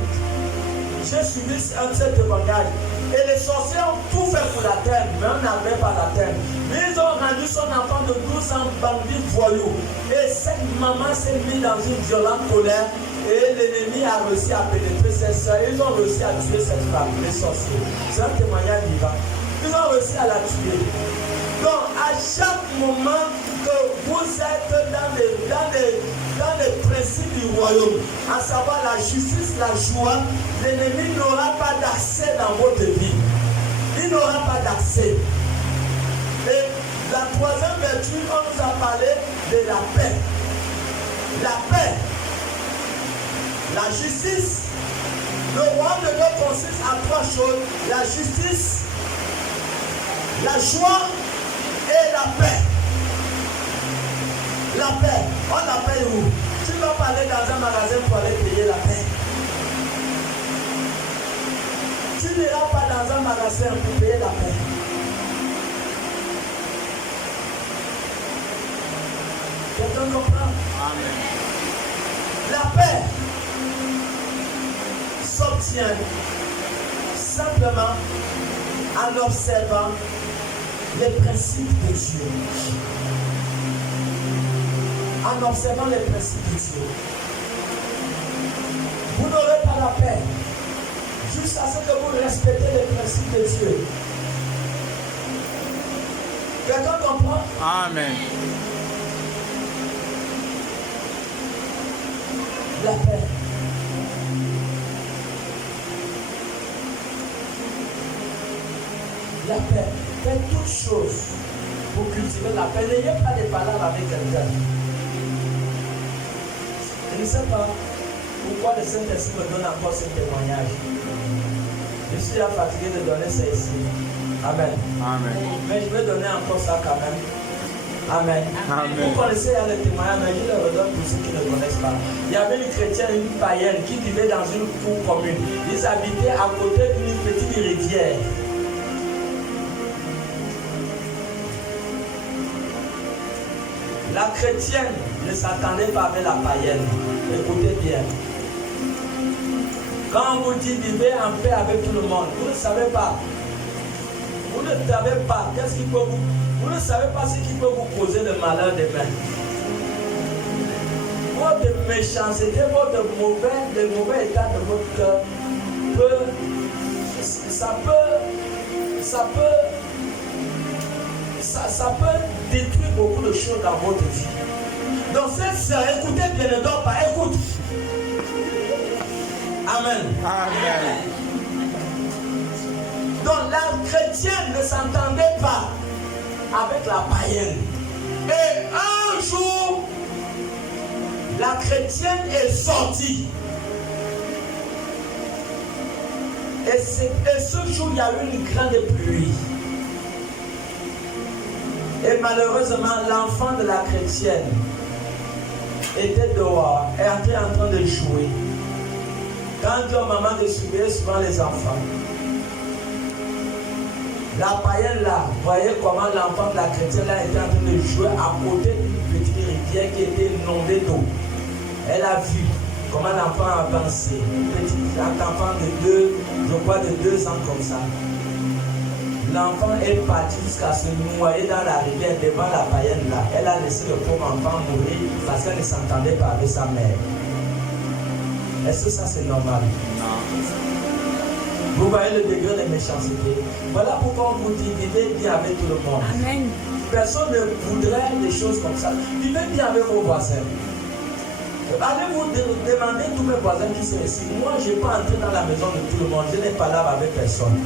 J'ai suivi un de ces témoignages. Et les sorciers ont tout fait pour l'atteindre, mais on n'avait pas l'atteindre. Mais ils ont rendu son enfant de 12 ans bandit voyou. Et cette maman s'est mise dans une violente colère. Et l'ennemi a réussi à pénétrer ses soeurs. Ils ont réussi à tuer cette femme, les sorciers. C'est un témoignage vivant. Ils ont réussi à la tuer. Donc, à chaque moment que vous êtes dans les principes du royaume, à savoir la justice, la joie, l'ennemi n'aura pas d'accès dans votre vie. Il n'aura pas d'accès. Et la troisième vertu, on nous a parlé de la paix. La paix, la justice. Le royaume de Dieu consiste à trois choses: la justice, la joie et la paix. La paix, on la paye où? Tu vas pas aller dans un magasin pour aller payer la paix. Tu n'iras pas dans un magasin pour payer la paix. Quelqu'un comprend? Amen. La paix s'obtient simplement en observant les principes de Dieu. En observant les principes de Dieu. Vous n'aurez pas la paix jusqu'à ce que vous respectez les principes de Dieu. Quelqu'un comprend? Amen. La paix. La paix. Faites toutes choses pour cultiver la paix. N'ayez pas de palabres avec quelqu'un. Je ne sais pas pourquoi le Saint-Esprit me donne encore ce témoignage. Je suis fatigué de donner ça ici. Amen. Amen. Mais je vais donner encore ça quand même. Amen. Amen. Vous connaissez le témoignage, mais je le redonne pour ceux qui ne connaissent pas. Il y avait une chrétienne, une païenne qui vivait dans une cour commune. Ils habitaient à côté d'une petite rivière. La chrétienne ne s'attendait pas avec la païenne. Écoutez bien. Quand on vous dit vivez en paix avec tout le monde, vous ne savez pas. Vous ne savez pas qu'est-ce qui peut vous ne savez pas ce qui peut vous causer le malheur demain. Votre méchanceté, votre mauvais état de votre cœur ça peut détruire beaucoup de choses dans votre vie. Donc cette sœur, écoutez bien, ne dors pas, écoute. Amen. Amen. Donc la chrétienne ne s'entendait pas avec la païenne. Et un jour, la chrétienne est sortie. Et ce jour, il y a eu une grande pluie. Et malheureusement, l'enfant de la chrétienne était dehors, était en train de jouer. Quand Dieu maman de surveiller souvent les enfants. La païenne là, voyez comment l'enfant de la chrétienne là était en train de jouer à côté d'une petite rivière qui était inondée d'eau. Elle a vu comment l'enfant a avancé. Un enfant de 2 ans comme ça. L'enfant est parti jusqu'à se noyer dans la rivière devant la païenne là. Elle a laissé le pauvre enfant mourir parce qu'elle ne s'entendait pas avec sa mère. Est-ce que ça c'est normal? Non. Vous voyez le degré de méchanceté. Voilà pourquoi on vous dit vivez bien avec tout le monde. Amen. Personne ne voudrait des choses comme ça. Vivez bien avec vos voisins. Allez vous demander tous mes voisins qui sont ici. Moi, je ne vais pas entrer dans la maison de tout le monde. Je n'ai pas là avec personne.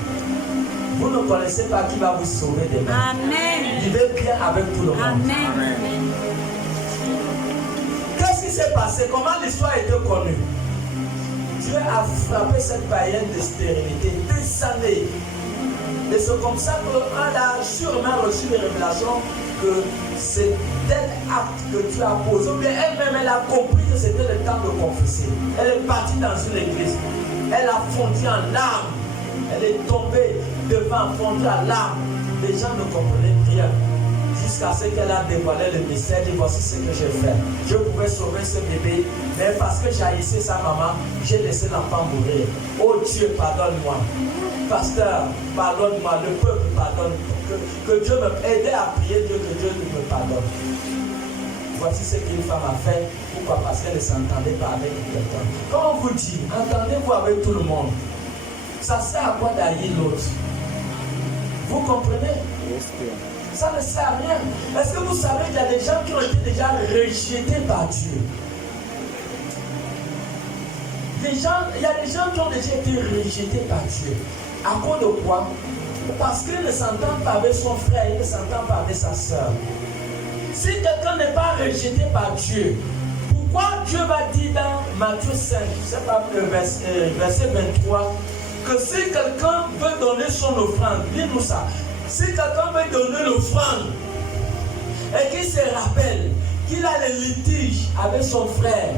Vous ne connaissez pas qui va vous sauver demain. Amen. Vivez bien avec tout le monde. Amen. Qu'est-ce qui s'est passé? Comment l'histoire a été connue? Dieu a frappé cette païenne de stérilité des années. Et c'est comme ça qu'elle a sûrement reçu des révélations que c'est tel acte que tu as posé. Ou bien elle-même, elle a compris que c'était le temps de confesser. Elle est partie dans une église. Elle a fondu en larmes. Elle est tombée devant, fondue en larmes. Les gens ne comprenaient rien. Jusqu'à ce qu'elle a dévoilé le mystère, dit voici ce que j'ai fait. Je pouvais sauver ce bébé, mais parce que j'haïssais sa maman, j'ai laissé l'enfant mourir. Oh Dieu, pardonne-moi. Pasteur, pardonne-moi. Le peuple pardonne. Que Dieu me aide à prier Dieu, que Dieu me pardonne. Voici ce qu'une femme a fait. Pourquoi? Parce qu'elle ne s'entendait pas avec quelqu'un. Quand on vous dit, entendez-vous avec tout le monde, ça sert à quoi d'haïr l'autre? Vous comprenez? Ça ne sert à rien. Est-ce que vous savez qu'il y a des gens qui ont été déjà rejetés par Dieu? Il y a des gens qui ont déjà été rejetés par Dieu. À cause de quoi? Parce qu'il ne s'entend pas avec son frère, il ne s'entend pas avec sa soeur. Si quelqu'un n'est pas rejeté par Dieu, pourquoi Dieu va dire dans Matthieu 5, c'est pas verset 23, que si quelqu'un veut donner son offrande, dis-nous ça. Si quelqu'un veut donner l'offrande et qu'il se rappelle qu'il a le litige avec son frère,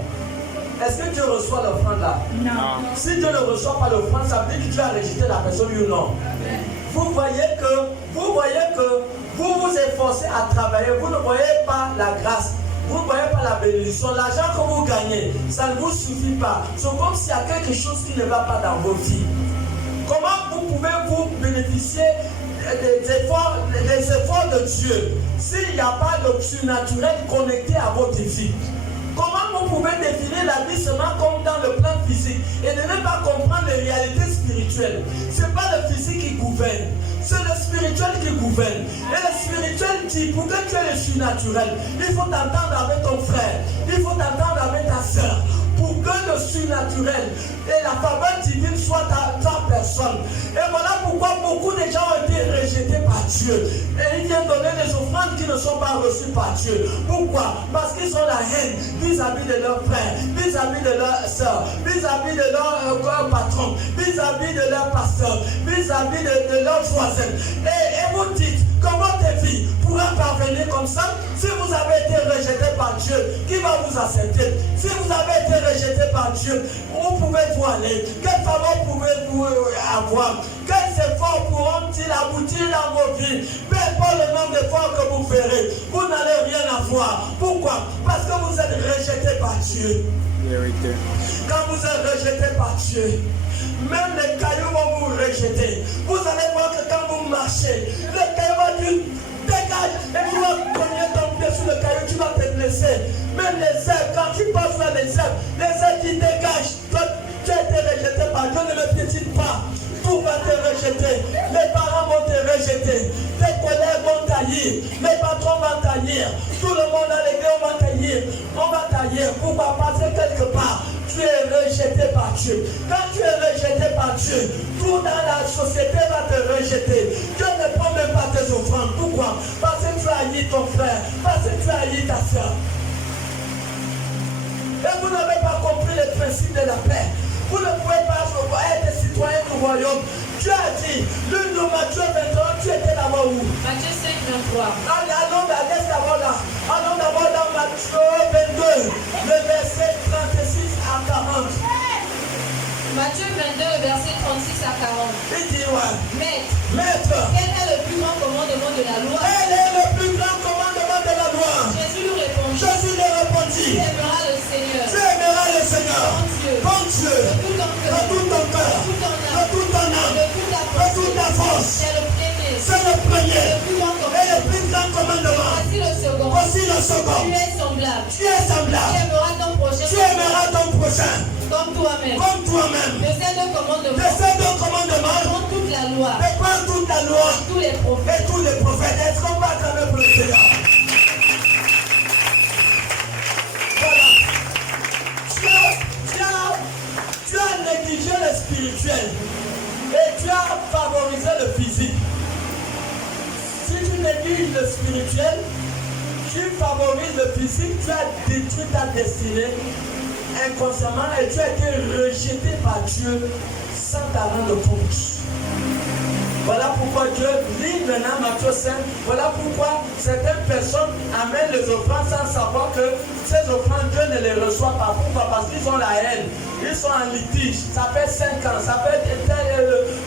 est-ce que Dieu reçoit l'offrande là? Non. Si Dieu ne reçoit pas l'offrande, ça veut dire que Dieu a rejeté la personne, oui ou non? Vous voyez que vous vous efforcez à travailler, vous ne voyez pas la grâce, vous ne voyez pas la bénédiction. L'argent que vous gagnez, ça ne vous suffit pas. C'est comme s'il y a quelque chose qui ne va pas dans vos vies. Comment vous pouvez vous bénéficier des efforts de Dieu s'il n'y a pas de surnaturel connecté à votre vie? Comment vous pouvez définir la vie seulement comme dans le plan physique et de ne pas comprendre les réalités spirituelles? Ce n'est pas le physique qui gouverne, c'est le spirituel qui gouverne. Et le spirituel dit, pour que tu aies le surnaturel, il faut t'entendre avec ton frère, il faut t'entendre avec ta soeur. Pour que le surnaturel et la faveur divine soient ta personne. Et voilà pourquoi beaucoup de gens ont été rejetés par Dieu. Et ils viennent donner des offrandes qui ne sont pas reçues par Dieu. Pourquoi? Parce qu'ils ont la haine vis-à-vis de leurs frères, vis-à-vis de leurs soeurs, vis-à-vis de leur patron, vis-à-vis de leur pasteur, vis-à-vis de leurs voisins. Et vous dites, comment tes vies pourraient parvenir comme ça? Si vous avez été rejeté par Dieu, qui va vous accepter? Si vous avez été rejeté par Dieu, où pouvez-vous aller? Quelle faveur pouvez-vous avoir? Quels efforts pourront-ils aboutir dans vos vies? Peu importe le nombre d'efforts que vous ferez, vous n'allez rien avoir. Pourquoi? Parce que vous êtes rejeté par Dieu. Vérité. Quand vous êtes rejeté par Dieu, même les cailloux vont vous rejeter. Vous allez voir que quand vous marchez, le caillou va dire dégage, et tu vas cogner ton pied sur le caillou, tu vas te blesser. Même les herbes, quand tu passes sur les herbes qui dégagent. Toi, tu as été rejeté par Dieu, ne me piétine pas. Tout va te rejeter. Les parents vont te rejeter. Tes collègues vont taillir. Les patrons vont taillir. Tout le monde à l'église va taillir. On va taillir. Pourquoi? Parce que quelque part, tu es rejeté par Dieu. Quand tu es rejeté par Dieu, tout dans la société va te rejeter. Dieu ne prend même pas tes offrandes. Pourquoi? Parce que tu as haï ton frère. Parce que tu as haï ta soeur. Et vous n'avez pas compris le principe de la paix. Vous ne pouvez pas être des citoyens du royaume. Dieu a dit, l'une de Matthieu 21, tu étais là-bas où? Matthieu 5, 23. Allons d'abord là. Allons d'abord dans Matthieu 22, le verset 36 à 40. Matthieu 22, le verset 36 à 40. Il dit, ouais, Maître, maître, quel est le plus grand commandement de la loi? quel est le plus grand commandement de la loi? Jésus lui répondit, Jésus lui répondit, tu aimeras le Seigneur, tu aimeras le Seigneur, ton Dieu, de tout ton de cœur, tout ton cœur, de toute ton âme, de toute ton âme, de toute ta de toute ta force. C'est le premier. C'est le premier Le plus grand et commandement. le plus grand commandement. Voici le second. Voici le second. Tu es semblable. Tu es Tu semblable. aimeras ton prochain Tu aimeras ton prochain comme toi-même. comme toi-même. De ces deux commandements, De ces deux commandements, prends toute la loi, prépare toute la loi tous les prophètes. et tous les prophètes. Est-ce qu'on va acclamer pour le Seigneur? Voilà. Tu as négligé le spirituel et tu as favorisé le physique. Si tu négliges le spirituel, tu favorises le physique, tu as détruit ta destinée inconsciemment et tu as été rejeté par Dieu sans ta rendre compte. Voilà pourquoi Dieu lit maintenant Matthieu 5. Voilà pourquoi certaines personnes amènent les offrandes sans savoir que ces offrandes, Dieu ne les reçoit pas. Pourquoi? Parce qu'ils ont la haine. Ils sont en litige. Ça fait 5 ans. Ça fait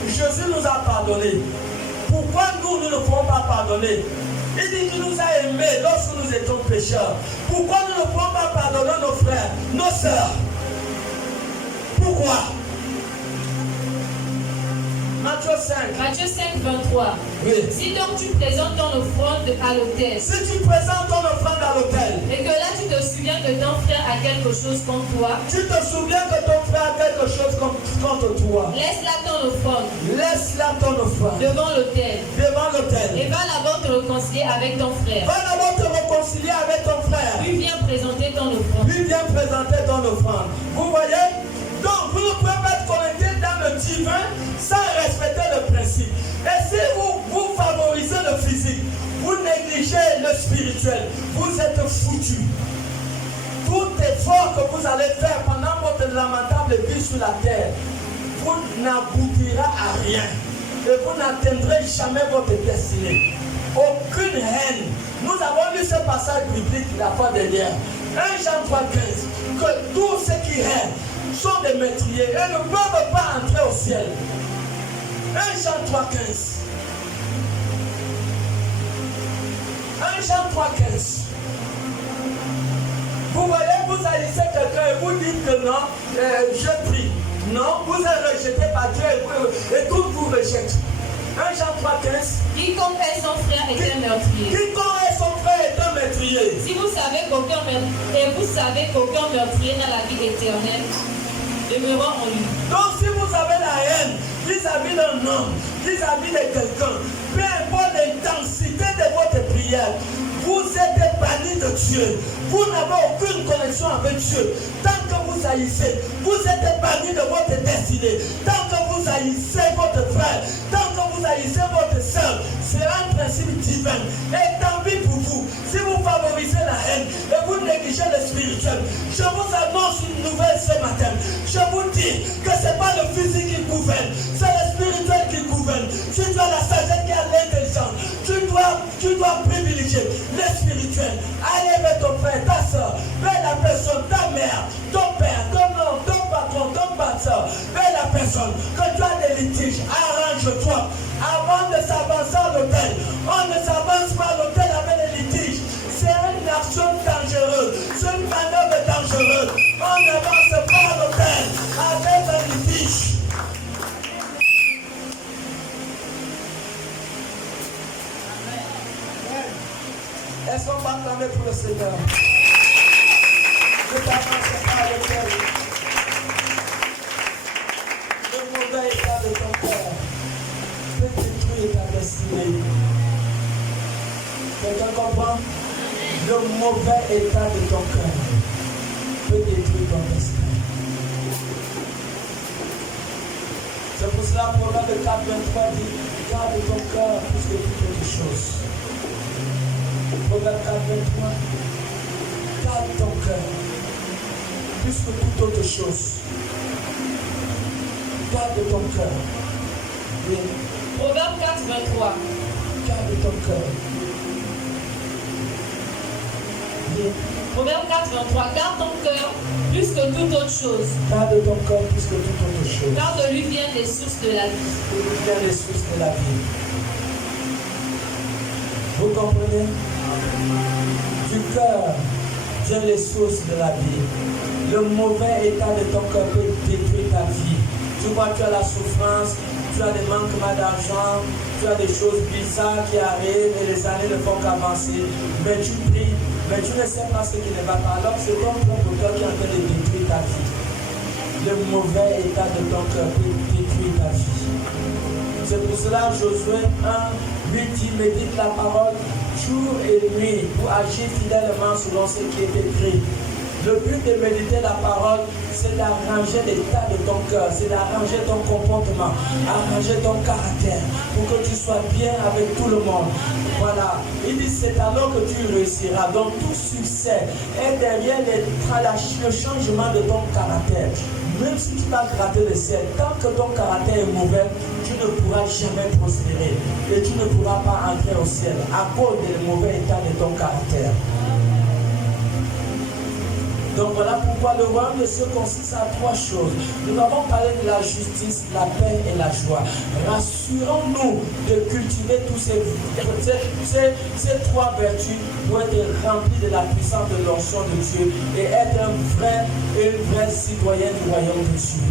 Jésus nous a pardonné. Pourquoi nous ne pouvons pas pardonner? Il dit qu'il nous a aimés lorsque nous étions pécheurs. Pourquoi nous ne pouvons pas pardonner nos frères, nos sœurs? Pourquoi? Matthieu 5. Matthieu 5, 23. Oui. Si donc tu présentes ton offrande à l'autel, Si tu présentes ton offrande à l'autel, et que là tu te souviens que ton frère a quelque chose contre toi, tu te souviens que ton frère a quelque chose contre toi, laisse-la ton offrande laisse-la ton offrande devant l'autel devant l'autel. et va d'abord te réconcilier avec ton frère. Va d'abord te réconcilier avec ton frère. Puis viens présenter ton offrande. Lui vient présenter ton offrande. Vous voyez? Donc vous ne pouvez pas être connecté dans le divin sans respecter le principe. Et si vous favorisez le physique, vous négligez le spirituel, vous êtes foutu. Tout effort que vous allez faire pendant votre lamentable vie sur la terre, vous n'aboutira à rien. Et vous n'atteindrez jamais votre destinée. Aucune haine. Nous avons lu ce passage biblique la fois dernière. 1 Jean 3, 15. Que tous ceux qui hainent sont des meurtriers et ne peuvent pas entrer au ciel. 1 Jean 3, 15. 1 Jean 3, 15. Vous voyez, vous haïssez quelqu'un et vous dites que non, je prie. Non, vous êtes rejeté par Dieu et tout vous rejette. 1 Jean 3, 15. Quiconque est son frère est un meurtrier. Quiconque est son frère est un meurtrier. Si vous savez qu'aucun meurtrier n'a la vie éternelle, demeurons en lui. Donc si vous avez la haine vis-à-vis d'un homme, vis-à-vis de quelqu'un, peu importe l'intensité de votre prière, vous êtes banni de Dieu. Vous n'avez aucune connexion avec Dieu. Tant que vous haïssez, vous êtes banni de votre destinée. Tant que vous haïssez votre frère, tant que vous haïssez votre soeur, c'est un principe divin. Et tant pis pour vous, si vous favorisez la haine et vous négligez le spirituel, je vous annonce une nouvelle ce matin. Je vous dis que ce n'est pas le physique qui gouverne, c'est le spirituel qui gouverne. Tu dois la sagesse qui a l'intelligence. Tu dois privilégier le spirituel. Allez vers ton frère, ta soeur, vers la personne, ta mère, ton père, ton homme, ton patron, ton pasteur, vers la personne. Que tu as des litiges, arrange-toi. Avant de s'avancer à l'hôtel, on ne s'avance pas à l'hôtel avec les litiges. C'est une action dangereuse, c'est une manœuvre dangereuse. On n'avance pas à l'hôtel avec un litige. Est-ce qu'on va acclamer pour le Seigneur? Ne t'avance pas à l'hôtel. Le mauvais état de ton cœur peut détruire ta destinée. Quelqu'un comprend? Le mauvais état de ton cœur peut détruire ton destin. C'est pour cela que Proverbe 4, 23 dit: garde ton cœur plus que toute autre chose. Proverbe 4, 23. Garde ton cœur plus que toute autre chose. Garde ton cœur. Oui. Proverbe 4, 23. Garde ton cœur. Oui. Proverbe 4, 23. Garde ton cœur plus plus que toute autre chose. Garde ton cœur plus que toute autre chose. Car de lui viennent les sources de la vie. De lui viennent les sources de la vie. Vous comprenez? Du cœur viennent les sources de la vie. Le mauvais état de ton cœur peut détruire ta vie. Tu vois, tu as la souffrance, tu as des manquements d'argent, tu as des choses bizarres qui arrivent et les années ne font qu'avancer. Mais tu pries, mais tu ne sais pas ce qui ne va pas. Alors c'est ton propre cœur qui est en train de détruire ta vie. Le mauvais état de ton cœur peut détruire ta vie. C'est pour cela Josué 1, 8 dit, médite la parole jour et nuit pour agir fidèlement selon ce qui est écrit. Le but de méditer la parole, c'est d'arranger l'état de ton cœur, c'est d'arranger ton comportement, arranger ton caractère, pour que tu sois bien avec tout le monde. Voilà. Il dit, c'est alors que tu réussiras. Donc tout succès est derrière le changement de ton caractère. Même si tu vas gratter le ciel, tant que ton caractère est mauvais, tu ne pourras jamais prospérer. Et tu ne pourras pas entrer au ciel à cause du mauvais état de ton caractère. Donc voilà pourquoi le royaume de Dieu consiste à trois choses. Nous avons parlé de la justice, la paix et la joie. Rassurons-nous de cultiver tous ces trois vertus pour être remplis de la puissance de l'onction de Dieu et être une vraie citoyenne du royaume de Dieu.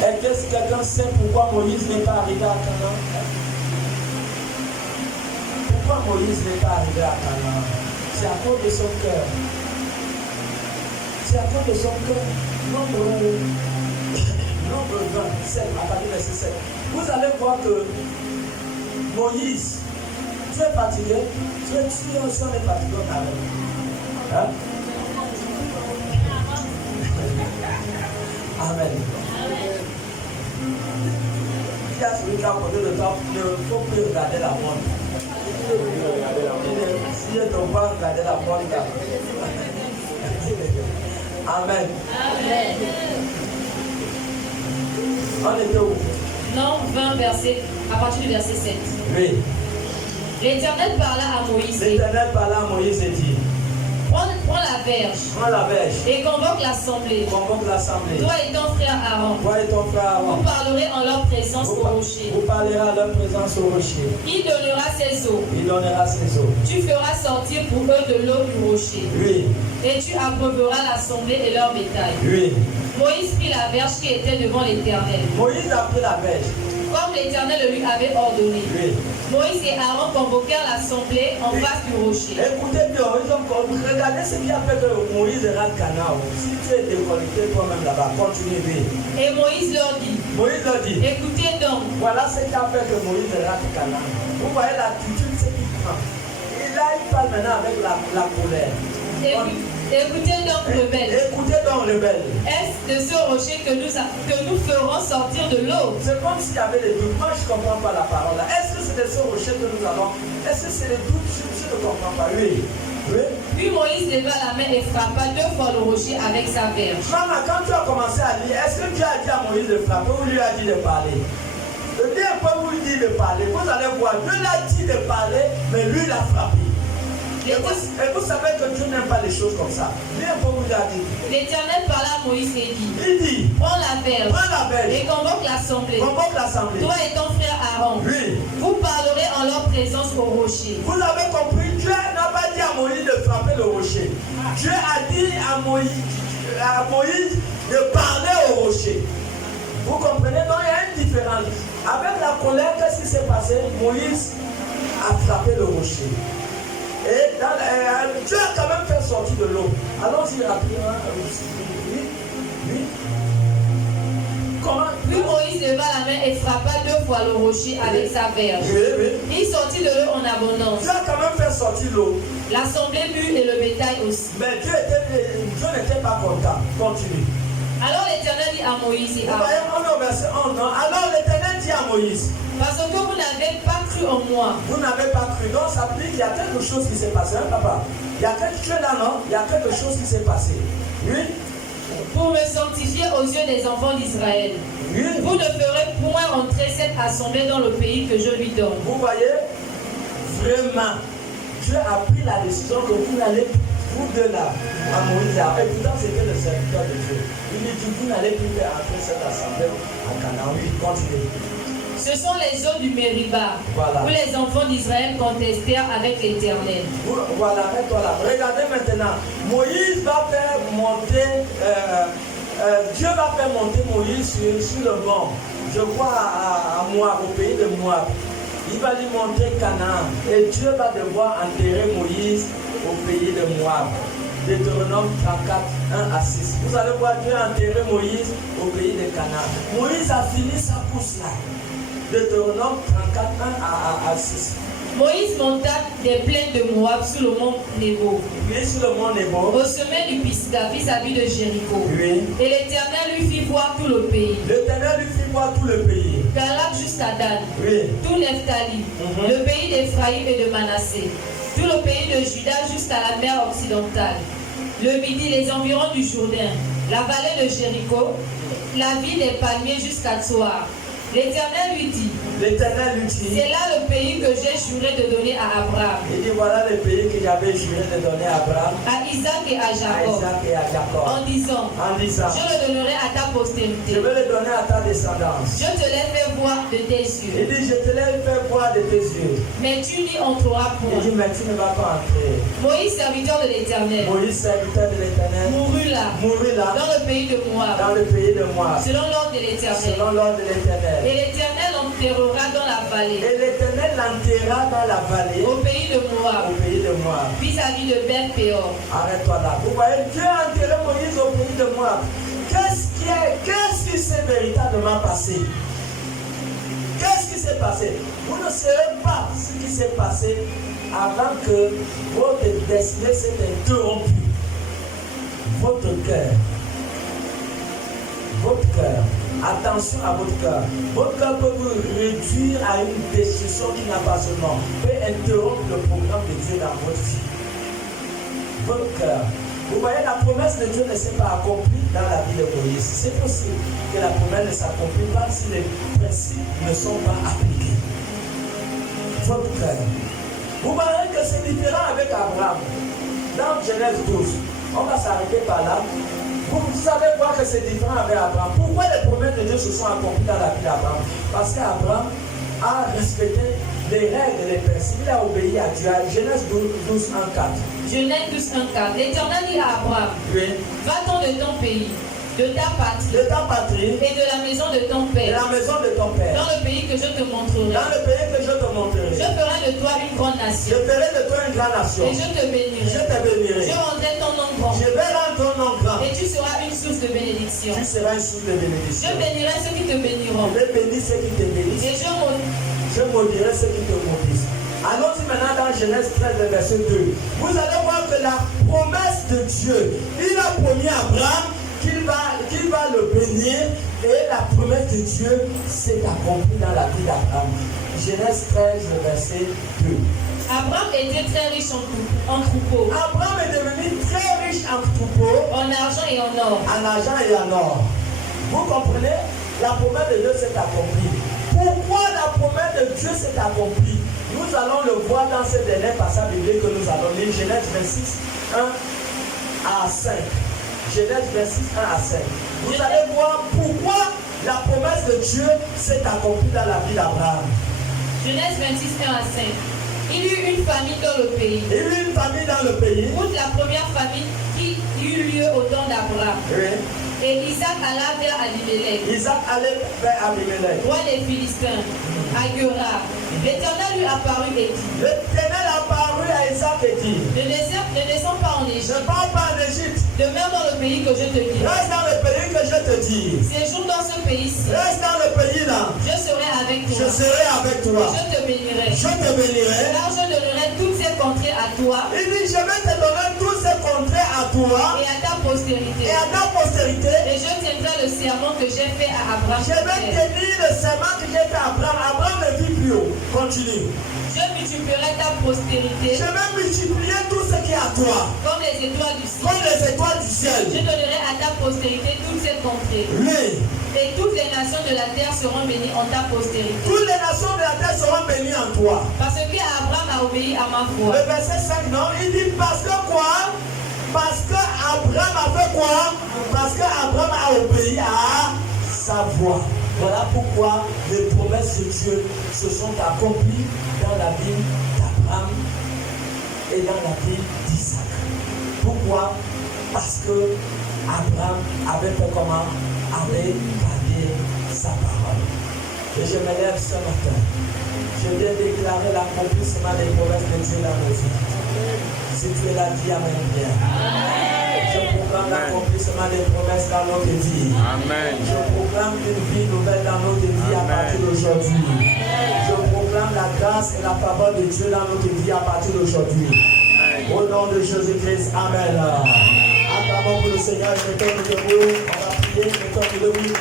Est-ce que quelqu'un sait pourquoi Moïse n'est pas arrivé à Canaan? Pourquoi Moïse n'est pas arrivé à Canaan? C'est à cause de son cœur. C'est à cause de son cœur. Nombre 27, à partir de verset 7. Vous allez voir que Moïse, tu es fatigué, tu es fatigué au Canaan. Hein? Amen. Qui a celui qui a côté de toi, il ne faut plus regarder la montre. Si tu ne pas regarder la montre. Amen. Amen. On était où? Nombre 20, à partir du verset 7. Oui. L'Éternel parla à Moïse. L'Éternel parla à Moïse et dit, Prends la verge. Prends la verge. Et convoque l'assemblée. Convoque l'assemblée. Toi et ton frère Aaron. Toi et ton frère Aaron. Vous parlerez en leur présence au rocher. Vous parlerez en leur présence au rocher. Il donnera ses eaux. Il donnera ses eaux. Tu feras sortir pour eux de l'eau du rocher. Oui. Et tu abreuveras l'assemblée et leur bétail. Oui. Moïse prit la verge qui était devant l'Éternel. Moïse a pris la verge. Comme l'Éternel le lui avait ordonné. Oui. Moïse et Aaron convoquèrent l'assemblée en face du rocher. Écoutez bien, regardez ce qui a fait que Moïse rate Canaan. Si tu es déconnecté toi-même là-bas, continue. Et Moïse leur dit. Moïse leur dit. Écoutez donc. Voilà ce qui a fait que Moïse rate Canaan. Vous voyez l'attitude, ce qu'il prend. Et là, il parle maintenant avec la colère. Écoutez donc, rebelle. Écoutez donc, rebelle. Est-ce de ce rocher que nous ferons sortir de l'eau? C'est comme s'il y avait des doutes. Moi, je ne comprends pas la parole. Est-ce que c'est de ce rocher que nous allons? Est-ce que c'est des doutes? Je ne comprends pas. Oui. Oui. Puis Moïse leva la main et frappa 2 fois le rocher avec sa verge. Maman, quand tu as commencé à lire, est-ce que Dieu a dit à Moïse de frapper ou lui a dit de parler? Dieu peut vous dire de parler. Vous allez voir, Dieu l'a dit de parler, mais lui l'a frappé. Et vous savez que Dieu n'aime pas les choses comme ça. Dieu peut vous dire. L'Éternel parla à Moïse et dit. Il dit. Prends la verge. Prends la verge. Et convoque l'assemblée. Convoque l'assemblée. Toi et ton frère Aaron. Oui. Vous parlerez en leur présence au rocher. Vous avez compris, Dieu n'a pas dit à Moïse de frapper le rocher. Dieu a dit à Moïse de parler au rocher. Vous comprenez? Donc il y a une différence. Avec la colère, qu'est-ce qui s'est passé? Moïse a frappé le rocher. Et Dieu a quand même fait sortir de l'eau. Allons-y rapidement. Oui. Comment? Puis Moïse leva la main et frappa 2 fois le rocher avec sa verge. Oui. Il sortit de l'eau en abondance. Dieu a quand même fait sortir l'eau. L'assemblée but et le bétail aussi. Mais Dieu n'était pas content. Continue. Alors l'Éternel dit à Moïse et Aaron. Vous voyez, on est au verset 11, non? Alors l'Éternel dit à Moïse. Parce que vous n'avez pas cru en moi. Vous n'avez pas cru. Donc ça veut dire qu'il y a quelque chose qui s'est passé, hein, papa? Il y a quelque chose là, non? Il y a quelque chose qui s'est passé. Oui? Pour me sanctifier aux yeux des enfants d'Israël. Oui. Vous ne ferez point entrer cette assemblée dans le pays que je lui donne. Vous voyez? Vraiment, Dieu a pris la décision que vous n'allez vous deux là, à Moïse, et pourtant c'était le serviteur de Dieu. Il dit, vous n'allez plus faire entrer cette assemblée à Canaan. Oui, continuez. Ce sont les eaux du Mériba, Voilà. où les enfants d'Israël contestèrent avec l'Éternel. Voilà, mets-toi là. Regardez maintenant. Moïse va faire monter, Dieu va faire monter Moïse sur le mont. Je crois à Moab, au pays de Moab. Il va lui montrer Canaan. Et Dieu va devoir enterrer Moïse au pays de Moab. Deutéronome 34, 1 à 6. Vous allez voir Dieu enterrer Moïse au pays de Canaan. Moïse a fini sa course là. Deutéronome 34, 1 à 6. Moïse monta des plaines de Moab sur le mont Nebo, Oui, sur le mont Nebo. au sommet du Pisga, vis-à-vis de Jéricho. Oui. Et l'Éternel lui fit voir tout le pays, L'Éternel lui fit voir tout le pays. Galaad jusqu'à Dan, Oui. tout Nephtali, le pays d'Éphraïm et de Manassé, tout le pays de Juda jusqu'à la mer occidentale, le Midi, les environs du Jourdain, la vallée de Jéricho, la ville des palmiers jusqu'à Tsoar. L'Éternel lui dit, L'Éternel lui dit, c'est là le pays que j'ai juré de donner à Abraham, il dit voilà le pays que j'avais juré de donner à Abraham, à Isaac et à à Jacob, Isaac et à Jacob. en disant, En disant, je le donnerai à ta je postérité. vais le donner à ta descendance. Je te l'ai fait voir de tes Il yeux, dit, je te l'ai fait voir de tes yeux. mais tu n'y entreras Il point. dit, mais tu ne vas pas entrer. Moïse, serviteur de l'Éternel, Moïse, serviteur de l'Éternel, mourut là, mourut là, dans le pays de Moab, dans le pays de Moab, selon l'ordre de l'Éternel. selon l'ordre de l'Éternel. Et l'Éternel l'enterrera dans la vallée, Et l'Éternel l'enterra dans la vallée, au pays de Moab, au pays de Moab. vis-à-vis de Beth-Péor. Arrête-toi là. Vous voyez, Dieu a enterré Moïse au pays de Moab. Qu'est-ce qui s'est véritablement passé? Qu'est-ce qui s'est passé? Vous ne savez pas ce qui s'est passé avant que votre destinée s'est interrompue. Votre cœur. Votre cœur. Attention à votre cœur. Votre cœur peut vous réduire à une destruction qui n'a pas seulement. Peut interrompre le programme de Dieu dans votre vie. Votre cœur. Vous voyez, la promesse de Dieu ne s'est pas accomplie dans la vie de Moïse. C'est possible que la promesse ne s'accomplisse pas si les principes ne sont pas appliqués. Votre cœur. Vous voyez que c'est différent avec Abraham. Dans Genèse 12, on va s'arrêter par là. Vous savez quoi que c'est différent avec Abraham. Pourquoi les promesses de Dieu se sont accomplies dans la vie d'Abraham? Parce qu'Abraham a respecté les règles et les principes. Il a obéi à Dieu. Genèse 12, 1, 4. Genèse 12, 1, 4. L'Éternel dit à Abraham, Oui. va-t'en de ton pays, de ta patrie, De ta patrie, et de la maison de ton de père, la maison de ton père, dans le pays que je te montrerai. dans le pays que je te montrerai. Je ferai de toi une grande Je nation, ferai de toi une grande nation. et je te Je bénirai. te bénirai. Je rendrai ton nom grand, Je vais rendre ton nom grand. et tu seras une source de bénédiction. Tu seras une source de bénédiction. Je bénirai ceux qui te béniront, Je vais bénir ceux qui te bénissent. et Je maudirai ceux qui te maudissent. Allons-y maintenant dans Genèse 13, verset 2. Vous allez voir que la promesse de Dieu, il a promis à Abraham qu'il va le bénir, et la promesse de Dieu s'est accomplie dans la vie d'Abraham. Genèse 13, verset 2. Abraham était très riche en troupeaux, Abraham est devenu très riche en troupeaux, en argent et en or. en argent et en or. Vous comprenez? La promesse de Dieu s'est accomplie. Pourquoi la promesse de Dieu s'est accomplie? Nous allons le voir dans ce dernier passage biblique que nous allons lire, Genèse 26, 1 à 5. Genèse 26, 1 à 5. Vous allez voir pourquoi la promesse de Dieu s'est accomplie dans la vie d'Abraham. Genèse 26, 1 à 5. Il y eut une famine dans le pays. Il y eut une famille dans le pays. Outre la première famine qui eut lieu au temps d'Abraham. Oui. Et Isaac alla vers Abimelech, Isaac allait vers Abimelech. roi des Philistins, à Gerar. L'Éternel lui apparut et dit, L'Éternel apparut à Isaac et dit, ne descends pas en je Égypte, ne pars pas en Égypte. demeure dans le pays que je te dis. Reste dans le pays que je te dis. Séjourne dans ce pays-ci, Reste dans le pays là. je serai avec Je toi. serai avec toi. Je te bénirai. Je te bénirai. Car je donnerai toutes ces contrées à toi Il dit, je vais te donner tous ces contrées à toi et à ta postérité. et à ta postérité. Et je tiendrai le serment que j'ai fait à Abraham. Je vais tenir le serment que j'ai fait à Abraham. Abraham ne vit plus haut. Continue. Je multiplierai ta postérité Je vais multiplier tout ce qui est à toi. comme les étoiles du Comme ciel. les étoiles du ciel. Je donnerai à ta postérité toutes ces contrées. Oui. Et toutes les nations de la terre seront bénies en ta postérité. Toutes les nations de la terre seront bénies en toi. Parce que Abraham a obéi à ma voix. Le verset 5, non, il dit parce que quoi? Abraham a fait quoi? Parce qu'Abraham a obéi à sa voix. Voilà pourquoi les promesses de Dieu se sont accomplies dans la vie d'Abraham et dans la vie d'Isaac. Pourquoi? Parce que Abraham avait fait comment? Avait gardé sa parole. Et je me lève ce matin. Je viens déclarer l'accomplissement des promesses de Dieu dans nos vies. Si tu es là, dis Amen bien. Je proclame l'accomplissement des promesses dans notre vie. Amen. Je proclame une vie nouvelle dans notre vie à partir d'aujourd'hui. Je proclame la grâce et la faveur de Dieu dans notre vie à partir d'aujourd'hui. Au nom de Jésus-Christ, Amen. Acclamons pour le Seigneur, mettons-nous debout, on va prier, mettons-nous debout.